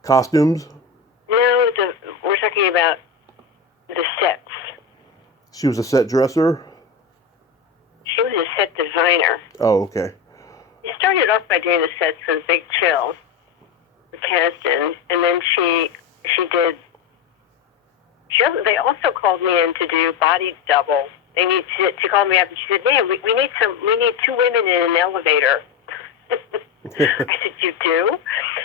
Costumes? No, we're talking about the sets. She was a set dresser? She was a set designer. Oh, okay. She started off by doing the sets for Big Chill, the Kasdan, and then she did. They also called me in to do Body Double. She called me up and she said, "Man, we need 2 women in an elevator." I said, "You do?"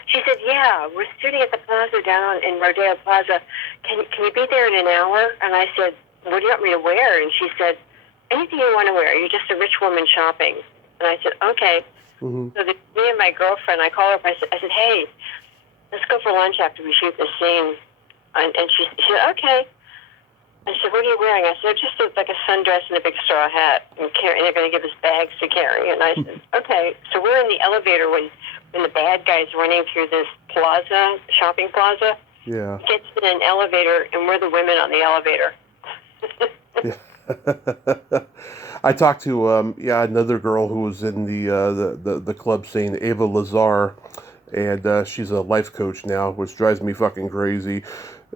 She said, "Yeah, we're shooting at the plaza down in Rodeo Plaza. Can you be there in an hour?" And I said, "What do you want me to wear?" And she said, "Anything you want to wear. You're just a rich woman shopping." And I said, "Okay." Mm-hmm. So me and my girlfriend, I called her up. I said, "Hey, let's go for lunch after we shoot this scene." And she said, "Okay." I said, "What are you wearing?" I said, "Just like a sundress and a big straw hat, and they're going to give us bags to carry." And I said, "Okay." So we're in the elevator when the bad guy's running through this plaza, shopping plaza. Yeah. He gets in an elevator, and we're the women on the elevator. Yeah. I talked to another girl who was in the club scene, Ava Lazar, and she's a life coach now, which drives me fucking crazy.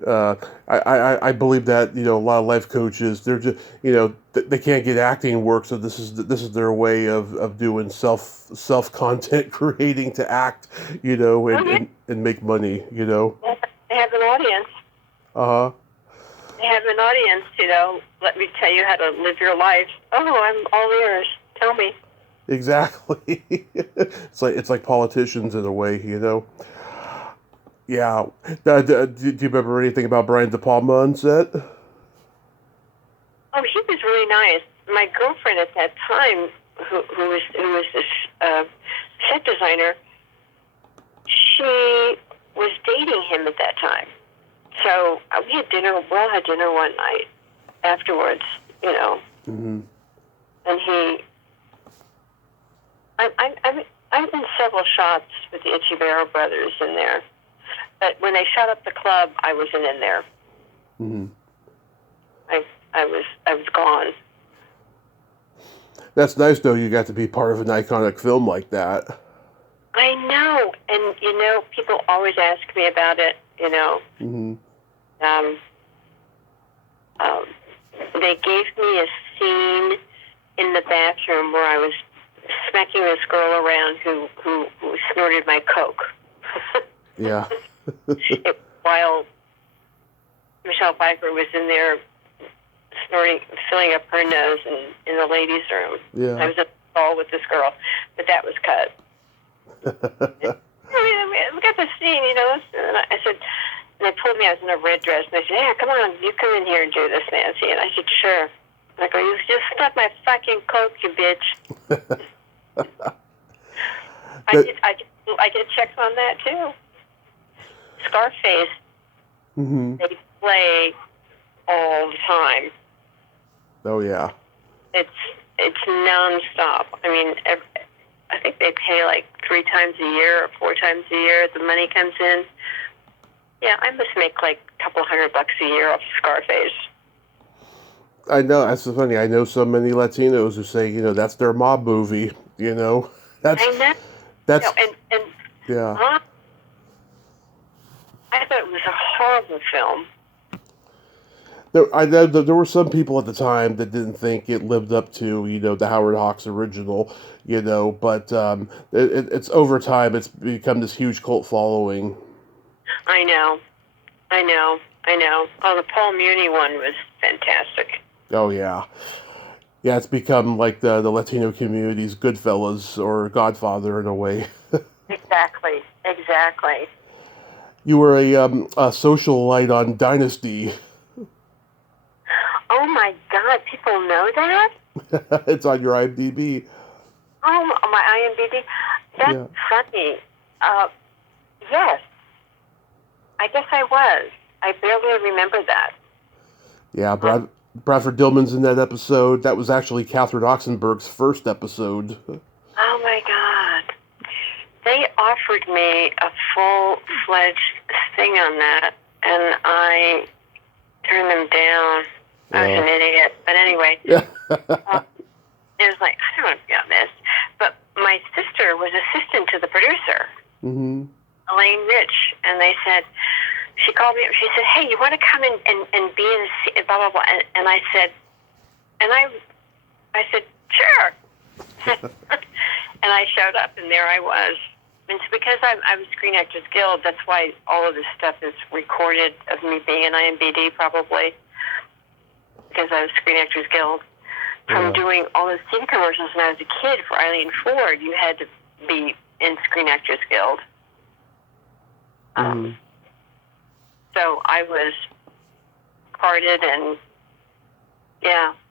I believe that a lot of life coaches, they're just they can't get acting work, so this is their way of doing self content creating to act, and make money, They have an audience. Uh-huh. They have an audience, let me tell you how to live your life. Oh, I'm all ears. Tell me. Exactly. It's like politicians in a way, Yeah. Do you remember anything about Brian De Palma on set? Oh, he was really nice. My girlfriend at that time, who was this set designer, she was dating him at that time. So we had dinner. We all had dinner one night afterwards, Mm-hmm. And I'm in several shots with the Echeverria brothers in there. But when they shot up the club, I wasn't in there. Mm-hmm. I was gone. That's nice, though. You got to be part of an iconic film like that. I know, and people always ask me about it. Mm-hmm. They gave me a scene in the bathroom where I was smacking this girl around who snorted my Coke. Yeah. While Michelle Pfeiffer was in there snorting, filling up her nose in the ladies' room. Yeah. I was at the ball with this girl, but that was cut. Look at the scene, you know. And I said, and they told me I was in a red dress, and they said, "Yeah, come on, you come in here and do this, Nancy." And I said, "Sure." I go, "You just snuck my fucking Coke, you bitch." I did checks on that too. Scarface, they play all the time. Oh yeah. It's nonstop. I mean, I think they pay like 3 times a year or 4 times a year. The money comes in. Yeah, I must make like a couple $100 a year off Scarface. I know, that's so funny. I know so many Latinos who say, you know, that's their mob movie, you know. That's no, and yeah. I thought it was a horrible film. I know that there were some people at the time that didn't think it lived up to, you know, the Howard Hawks original, you know, but it's over time, it's become this huge cult following. I know. Oh, the Paul Muni one was fantastic. Oh, yeah. Yeah, it's become like the Latino community's Goodfellas or Godfather in a way. Exactly. You were a socialite on Dynasty. Oh my God, people know that? It's on your IMDb. Oh, my IMDb? That's funny. Yes. I guess I was. I barely remember that. Yeah, Bradford Dillman's in that episode. That was actually Catherine Oxenberg's first episode. Oh my God. They offered me a full-fledged thing on that, and I turned them down. I was an idiot. But anyway, it was like, I don't want to be on this. But my sister was assistant to the producer, Elaine Rich, and they said, she called me up, she said, "Hey, you want to come in and be in a scene, blah, blah, blah." And I said, "Sure." And I showed up, and there I was. And it's because I was Screen Actors Guild. That's why all of this stuff is recorded of me being an IMBD, probably, because I was Screen Actors Guild. From doing all those TV commercials when I was a kid for Eileen Ford, you had to be in Screen Actors Guild. So I was carded, and I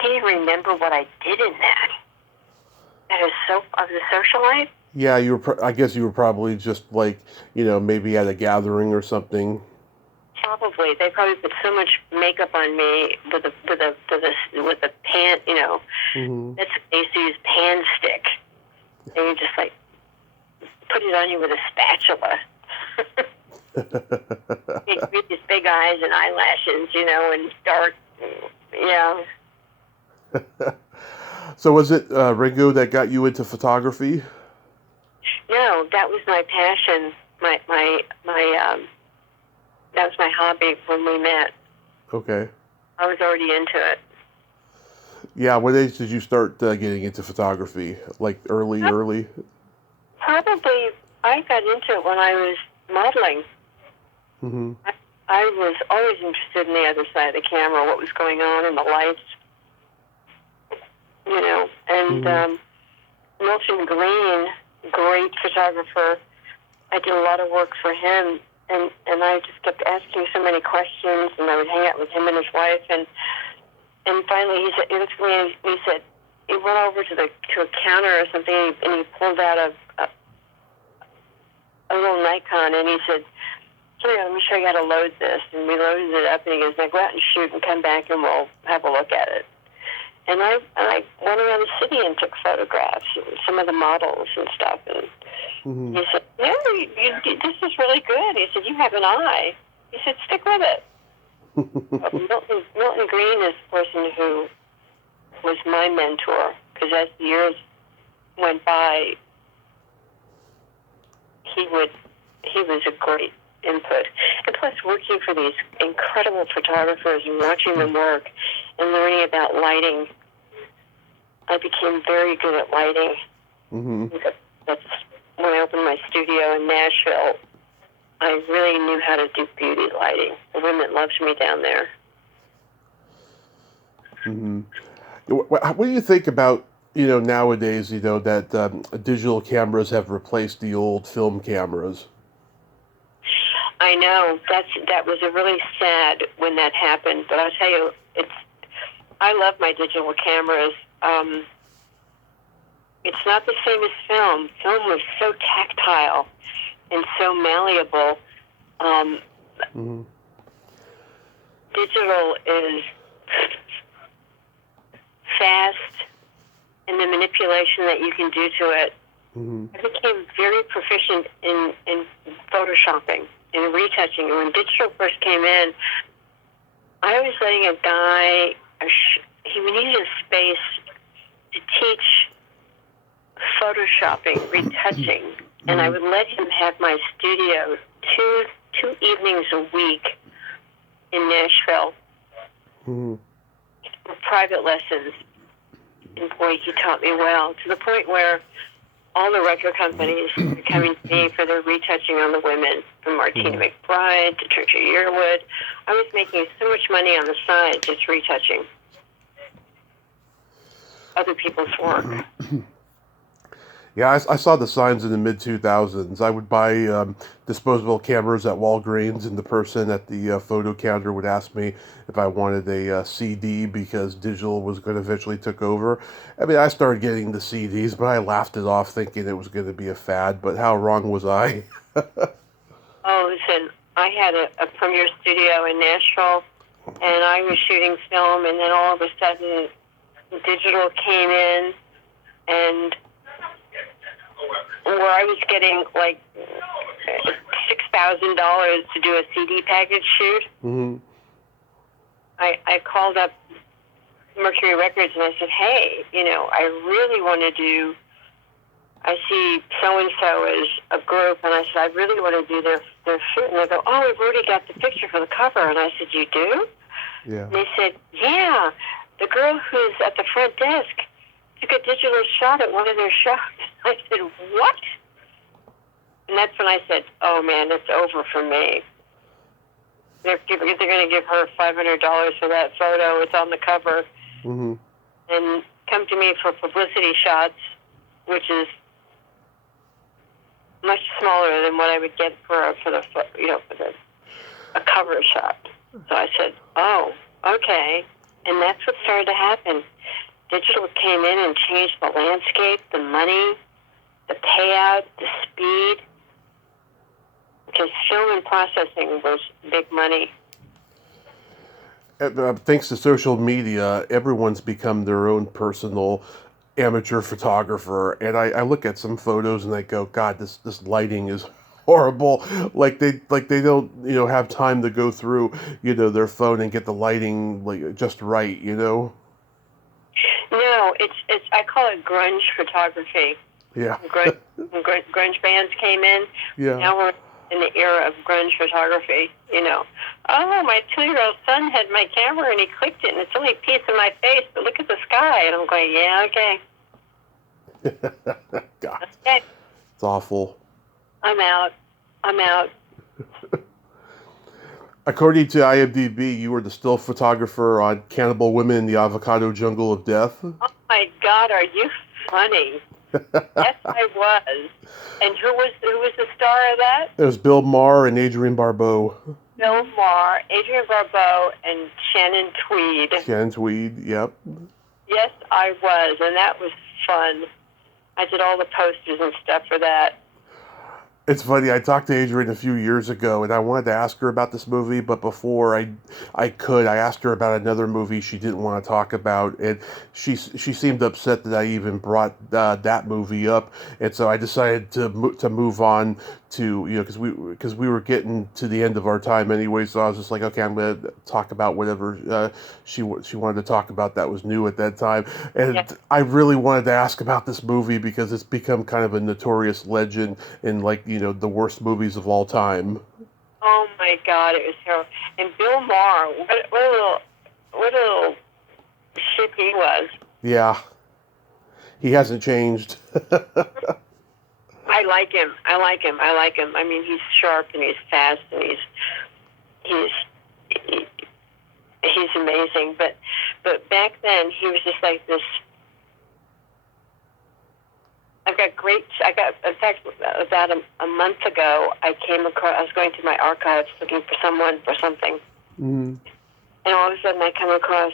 can't even remember what I did in that. I was a socialite. Yeah, I guess you were probably just like, you know, maybe at a gathering or something. Probably. They probably put so much makeup on me with the pan, you know. That's they used to use pan stick. And you just like put it on you with a spatula. With these big eyes and eyelashes, you know, and dark, So was it Ringo that got you into photography? No, that was my passion. My that was my hobby when we met. Okay. I was already into it. Yeah, what age did you start getting into photography? Like early? Probably, I got into it when I was modeling. I was always interested in the other side of the camera, what was going on in the lights, you know. And Milton Green, great photographer, I did a lot of work for him, and I just kept asking so many questions, and I would hang out with him and his wife, and finally he said, he went over to a counter or something, and he pulled out a little Nikon, and he said, "Here, let me show you how to load this." And we loaded it up, and he goes, "Now go out and shoot and come back, and we'll have a look at it." And I went around the city and took photographs of some of the models and stuff. And he said, "Yeah, this is really good." He said, "You have an eye." He said, "Stick with it." Milton Green is the person who was my mentor, because as the years went by, he was a great input. And plus, working for these incredible photographers and watching them work and learning about lighting, I became very good at lighting. Mm-hmm. That's when I opened my studio in Nashville. I really knew how to do beauty lighting. The women loved me down there. Mm-hmm. What do you think about, nowadays, that digital cameras have replaced the old film cameras? I know that was a really sad when that happened, but I'll tell you, I love my digital cameras. It's not the same as film. Film was so tactile and so malleable. Mm-hmm. Digital is fast, and the manipulation that you can do to it. Mm-hmm. I became very proficient in photoshopping and retouching. And when digital first came in, I was letting a guy, he needed a space to teach photoshopping, retouching, and I would let him have my studio two evenings a week in Nashville Mm-hmm. for private lessons. And boy, he taught me well, to the point where all the record companies were coming to me for their retouching on the women, from Martina McBride to Trisha Yearwood. I was making so much money on the side just retouching other people's work. Yeah, I saw the signs in the mid-2000s. I would buy disposable cameras at Walgreens, and the person at the photo counter would ask me if I wanted a CD because digital was going to eventually took over. I mean, I started getting the CDs, but I laughed it off thinking it was going to be a fad, but how wrong was I? Oh, listen, I had a premiere studio in Nashville, and I was shooting film, and then all of a sudden, digital came in, and where I was getting like $6,000 to do a CD package shoot, Mm-hmm. I called up Mercury Records and I said, hey, I really want to do, I see so-and-so as a group, and I said, I really want to do their shoot. And they go, oh, we've already got the picture for the cover. And I said, you do? Yeah. And they said, yeah, the girl who's at the front desk took a digital shot at one of their shows. I said, what? And that's when I said, oh, man, it's over for me. They're going to give her $500 for that photo. It's on the cover. Mm-hmm. And come to me for publicity shots, which is much smaller than what I would get for a cover shot. So I said, oh, okay. And that's what started to happen. Digital came in and changed the landscape, the money, the payout, the speed. Because film and processing was big money. Thanks to social media, everyone's become their own personal amateur photographer. And I look at some photos and I go, God, this lighting is horrible. Like they don't have time to go through their phone and get the lighting just right. No, it's I call it grunge photography. Yeah. Grunge bands came in. Yeah. Now we're in the era of grunge photography. Oh, my 2-year-old son had my camera and he clicked it and it's only a piece of my face, but look at the sky. And I'm going, yeah, okay. God. Okay. It's awful. I'm out. According to IMDb, you were the still photographer on Cannibal Women in the Avocado Jungle of Death. Oh my God, are you funny? Yes, I was. And who was the star of that? It was Bill Maher and Adrienne Barbeau. Bill Maher, Adrienne Barbeau, and Shannon Tweed. Shannon Tweed, yep. Yes, I was, and that was fun. I did all the posters and stuff for that. It's funny, I talked to Adrienne a few years ago, and I wanted to ask her about this movie, but before I asked her about another movie she didn't want to talk about, and she seemed upset that I even brought that movie up, and so I decided to move on to, because we were getting to the end of our time anyway, so I was just like, okay, I'm going to talk about whatever she wanted to talk about that was new at that time, and yeah. I really wanted to ask about this movie because it's become kind of a notorious legend in the worst movies of all time. Oh my God, it was terrible. And Bill Maher, what a little shit he was. Yeah. He hasn't changed. I like him. I like him. I like him. I mean, he's sharp and he's fast and he's he's amazing. But back then he was just like this. In fact, about a month ago, I was going through my archives looking for someone for something. Mm-hmm. And all of a sudden I come across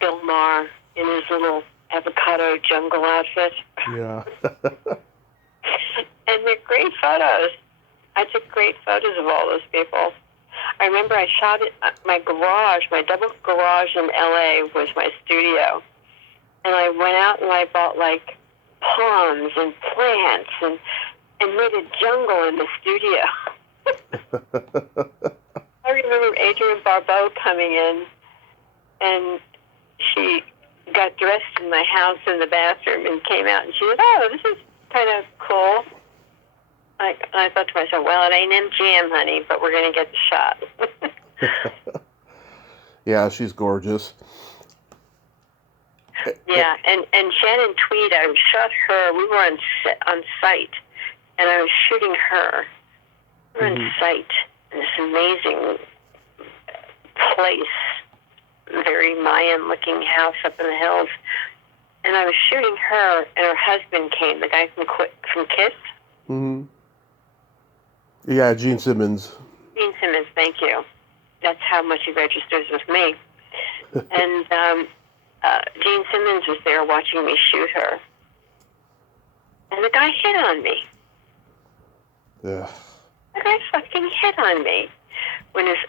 Bill Maher in his little avocado jungle outfit. Yeah. And they're great photos. I took great photos of all those people. I remember I shot it at my garage. My double garage in L.A. was my studio. And I went out and I bought like palms and plants and made a jungle in the studio. I remember Adrienne Barbeau coming in, and she got dressed in my house in the bathroom and came out, and she said, "Oh, this is kind of cool." I thought to myself, well, it ain't MGM, honey, but we're going to get the shot. Yeah, she's gorgeous. Yeah, and Shannon Tweed, I shot her. We were on site, and I was shooting her. We were on site in this amazing place, very Mayan-looking house up in the hills. And I was shooting her, and her husband came, the guy from KISS. Mm-hmm. Yeah, Gene Simmons. Gene Simmons, thank you. That's how much he registers with me. And Gene Simmons was there watching me shoot her. And the guy hit on me. Yeah. The guy fucking hit on me.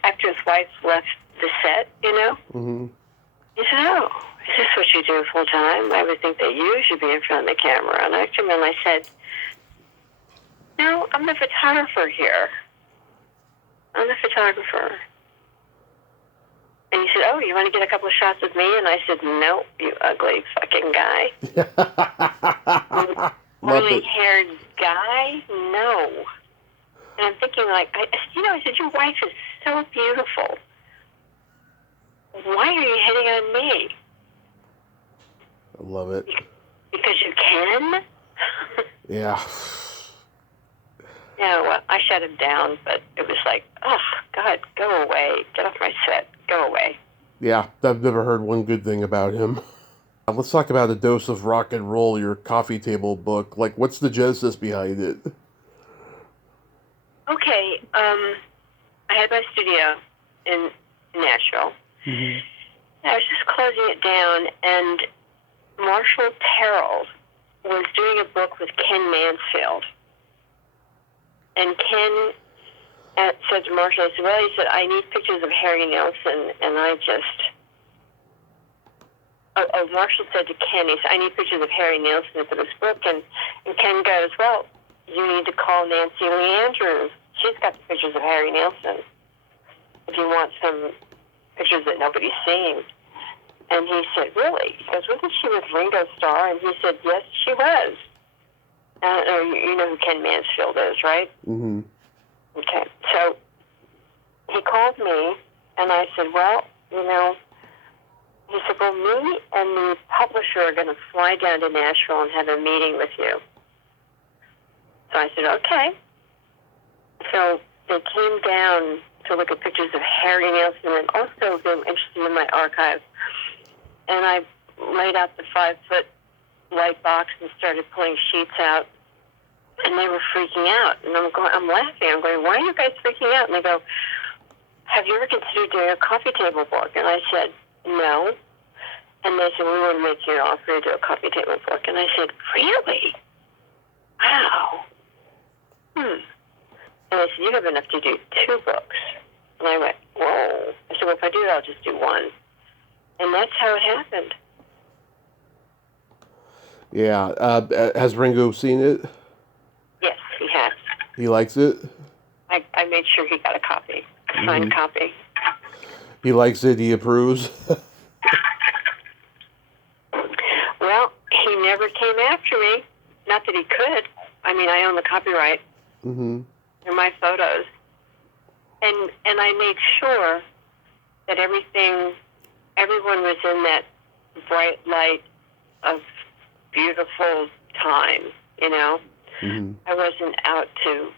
After his wife left the set, you know? Mm-hmm. He said, "Oh, is this what you do full time? I would think that you should be in front of the camera." And I looked at him and I said, "No, I'm the photographer here. I'm the photographer." And he said, "Oh, you want to get a couple of shots of me?" And I said, "No, you ugly fucking guy." Curly-haired guy? No. And I'm thinking, like, I said, "Your wife is so beautiful. Why are you hitting on me?" I love it. Because you can? Yeah. Yeah, well, I shut him down, but it was like, oh, God, go away. Get off my set. Go away. Yeah, I've never heard one good thing about him. Let's talk about A Dose of Rock and Roll, your coffee table book. Like, what's the genesis behind it? Okay, I had my studio in Nashville. Mm-hmm. I was just closing it down, and Marshall Terrell was doing a book with Ken Mansfield. And Ken said to Marshall, he said, "I need pictures of Harry Nilsson." And I just... Marshall said to Ken, he said, "I need pictures of Harry Nilsson for this book." And Ken goes, "Well, you need to call Nancy Lee Andrews. She's got the pictures of Harry Nilsson if you want some pictures that nobody's seen." And he said, "Really?" He goes, "Wasn't she with Ringo Starr?" And he said, "Yes, she was." You know who Ken Mansfield is, right? Mm-hmm. Okay. So he called me, and I said, "Well, you know," he said, "well, me and the publisher are going to fly down to Nashville and have a meeting with you." So I said, "Okay." So they came down to look at pictures of Harry Nilsson, and also they were interested in my archive. And I laid out the 5-foot white box and started pulling sheets out, and they were freaking out. And I'm laughing. I'm going, "Why are you guys freaking out?" And they go, "Have you ever considered doing a coffee table book?" And I said, "No." And they said, "We want to make you an offer to do a coffee table book." And I said, "Really? Wow. And they said, "You have enough to do 2 books." And I went, "Whoa." I said, "Well, if I do, I'll just do 1. And that's how it happened. Yeah. Has Ringo seen it? Yes, he has. He likes it? I made sure he got a copy, a signed copy. He likes it? He approves? Well, he never came after me. Not that he could. I mean, I own the copyright. Mm-hmm. They're my photos. And I made sure that everyone was in that bright light of beautiful time, you know. Mm-hmm. I wasn't out to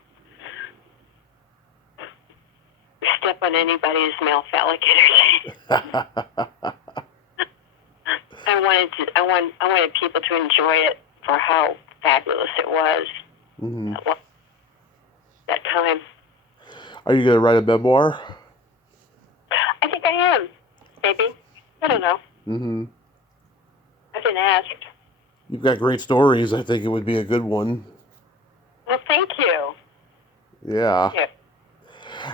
step on anybody's male phallic energy. I wanted people to enjoy it for how fabulous it was Mm-hmm. that time. Are you going to write a memoir? I think I am. Maybe. I don't know. Mm-hmm. I've been asked. You've got great stories. I think it would be a good one. Well, thank you. Yeah. Yeah.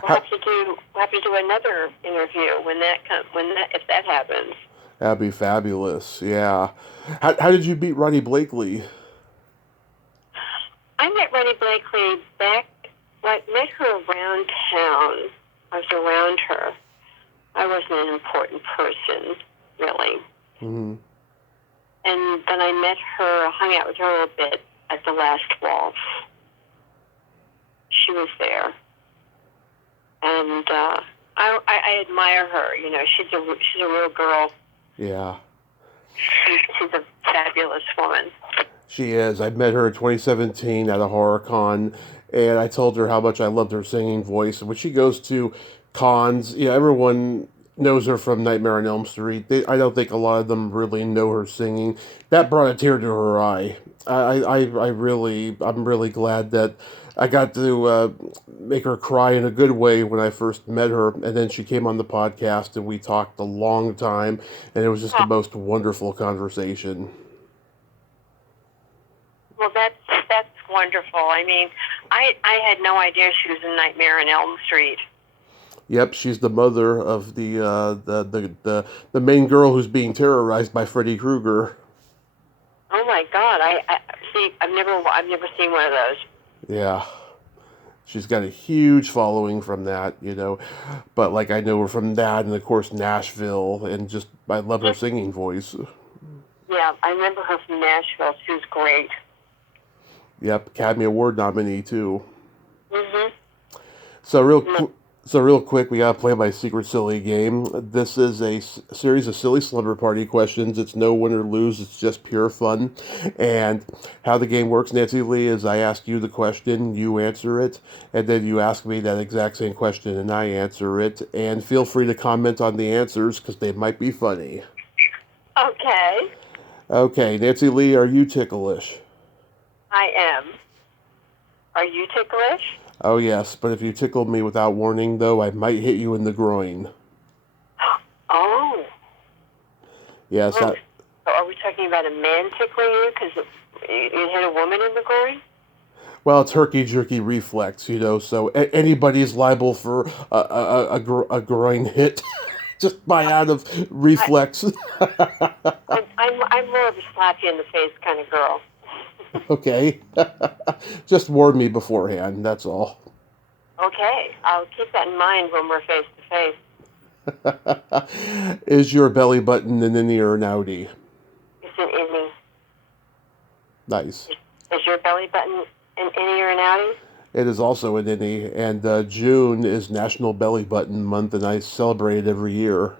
We'll have to do another interview if that happens. That'd be fabulous. Yeah. How did you meet Ronnie Blakely? I met Ronnie Blakely I met her around town. I was around her. I wasn't an important person, really. Mm-hmm. And then I met her, hung out with her a little bit at the last waltz. She was there. And I admire her. You know, she's a real girl. Yeah. She's a fabulous woman. She is. I met her in 2017 at a horror con, and I told her how much I loved her singing voice. And when she goes to cons, everyone knows her from Nightmare on Elm Street. I don't think a lot of them really know her singing. That brought a tear to her eye. I'm really glad that I got to make her cry in a good way when I first met her, and then she came on the podcast and we talked a long time, and it was just the most wonderful conversation. Well, that's wonderful. I mean, I had no idea she was in Nightmare on Elm Street. Yep, she's the mother of the main girl who's being terrorized by Freddy Krueger. Oh my God! I see. I've never seen one of those. Yeah, she's got a huge following from that, But like I know her from that, and of course Nashville, and just I love her singing voice. Yeah, I remember her from Nashville. She was great. Yep, Academy Award nominee too. Mhm. So real quick, we gotta play my secret silly game. This is a series of silly slumber party questions. It's no win or lose. It's just pure fun. And how the game works, Nancy Lee, is I ask you the question, you answer it, and then you ask me that exact same question, and I answer it. And feel free to comment on the answers because they might be funny. Okay. Okay, Nancy Lee, are you ticklish? I am. Are you ticklish? Oh yes, but if you tickle me without warning, though, I might hit you in the groin. Oh. Yes. So are we talking about a man tickling you because you hit a woman in the groin? Well, it's herky-jerky reflex, so anybody's liable for a groin hit just by out of reflex. I'm more of a slap you in the face kind of girl. Okay. Just warn me beforehand, that's all. Okay, I'll keep that in mind when we're face to face. Is your belly button an innie or an outie? It's an innie. Nice. Is your belly button an innie or an outie? It is also an innie, and June is National Belly Button Month, and I celebrate it every year.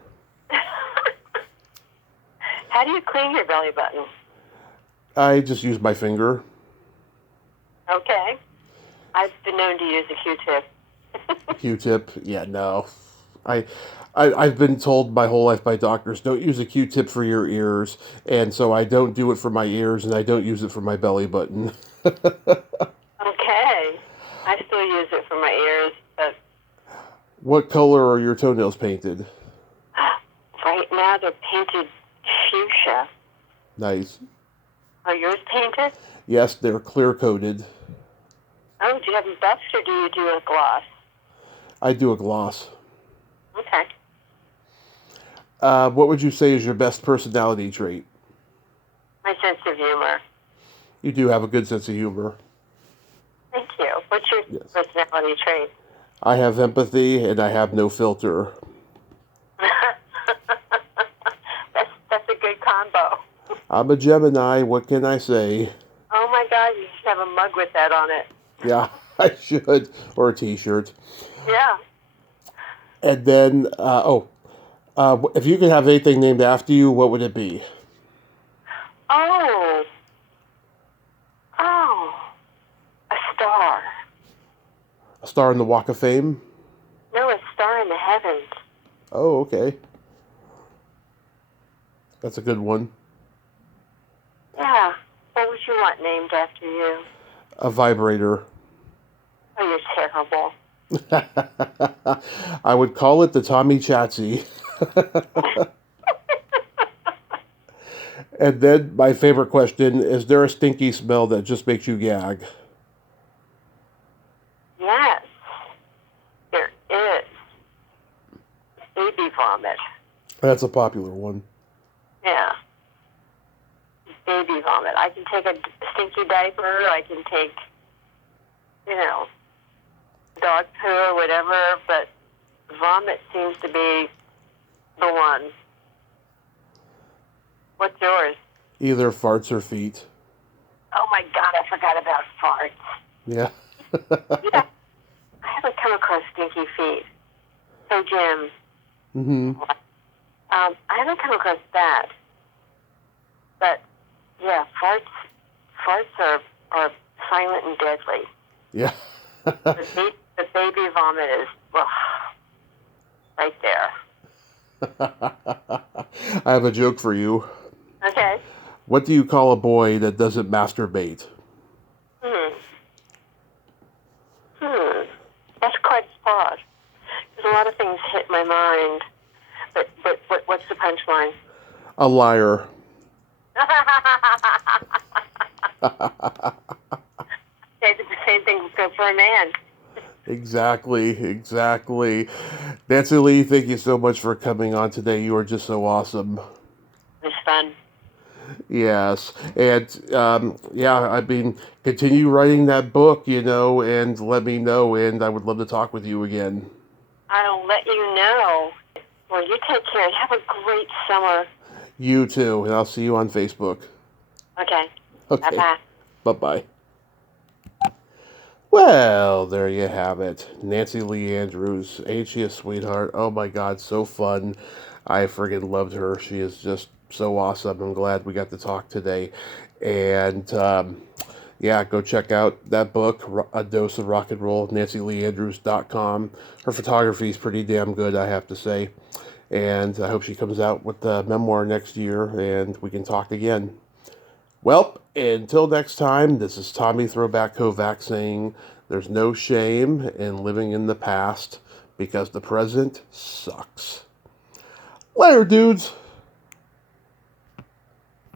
How do you clean your belly button? I just use my finger. Okay. I've been known to use a Q-tip. Q-tip? Yeah, no. I've been told my whole life by doctors, don't use a Q-tip for your ears, and so I don't do it for my ears, and I don't use it for my belly button. Okay. I still use it for my ears, but... What color are your toenails painted? Right now they're painted fuchsia. Nice. Are yours painted? Yes, they're clear-coated. Oh, do you have them buffed or do you do a gloss? I do a gloss. Okay. What would you say is your best personality trait? My sense of humor. You do have a good sense of humor. Thank you. What's your personality trait? I have empathy and I have no filter. That's a good combo. I'm a Gemini, what can I say? Oh my God, you should have a mug with that on it. Yeah, I should. Or a t-shirt. Yeah. And then, if you could have anything named after you, what would it be? Oh, A star in the Walk of Fame? No, a star in the heavens. Oh, okay. That's a good one. Yeah. What would you want named after you? A vibrator. Oh, you're terrible. I would call it the Tommy Chatsy. And then my favorite question, is there a stinky smell that just makes you gag? Yes, there is. Baby vomit. That's a popular one. Yeah. Baby vomit. I can take a stinky diaper. I can take, dog poo or whatever, but vomit seems to be the one. What's yours? Either farts or feet. Oh my God, I forgot about farts. Yeah. Yeah, I haven't come across stinky feet. Hey, Jim. Mm-hmm. I haven't come across that. But, yeah, farts are silent and deadly. Yeah. The baby vomit is right there. I have a joke for you. Okay. What do you call a boy that doesn't masturbate? That's quite a spot. There's a lot of things hit my mind. But what's the punchline? A liar. Okay, the same thing would go for a man. Exactly. Nancy Lee, thank you so much for coming on today. You are just so awesome. It's fun. Yes. And, I mean, continue writing that book, and let me know, and I would love to talk with you again. I'll let you know. Well, you take care and have a great summer. You too, and I'll see you on Facebook. Okay. Okay. Bye-bye. Bye-bye. Well, there you have it. Nancy Lee Andrews. Ain't she a sweetheart? Oh my God, so fun. I friggin' loved her. She is just so awesome. I'm glad we got to talk today. And, go check out that book, A Dose of Rock and Roll, nancyleeandrews.com. Her photography is pretty damn good, I have to say. And I hope she comes out with the memoir next year and we can talk again. Well, until next time, this is Tommy Throwback Kovac saying there's no shame in living in the past because the present sucks. Later, dudes!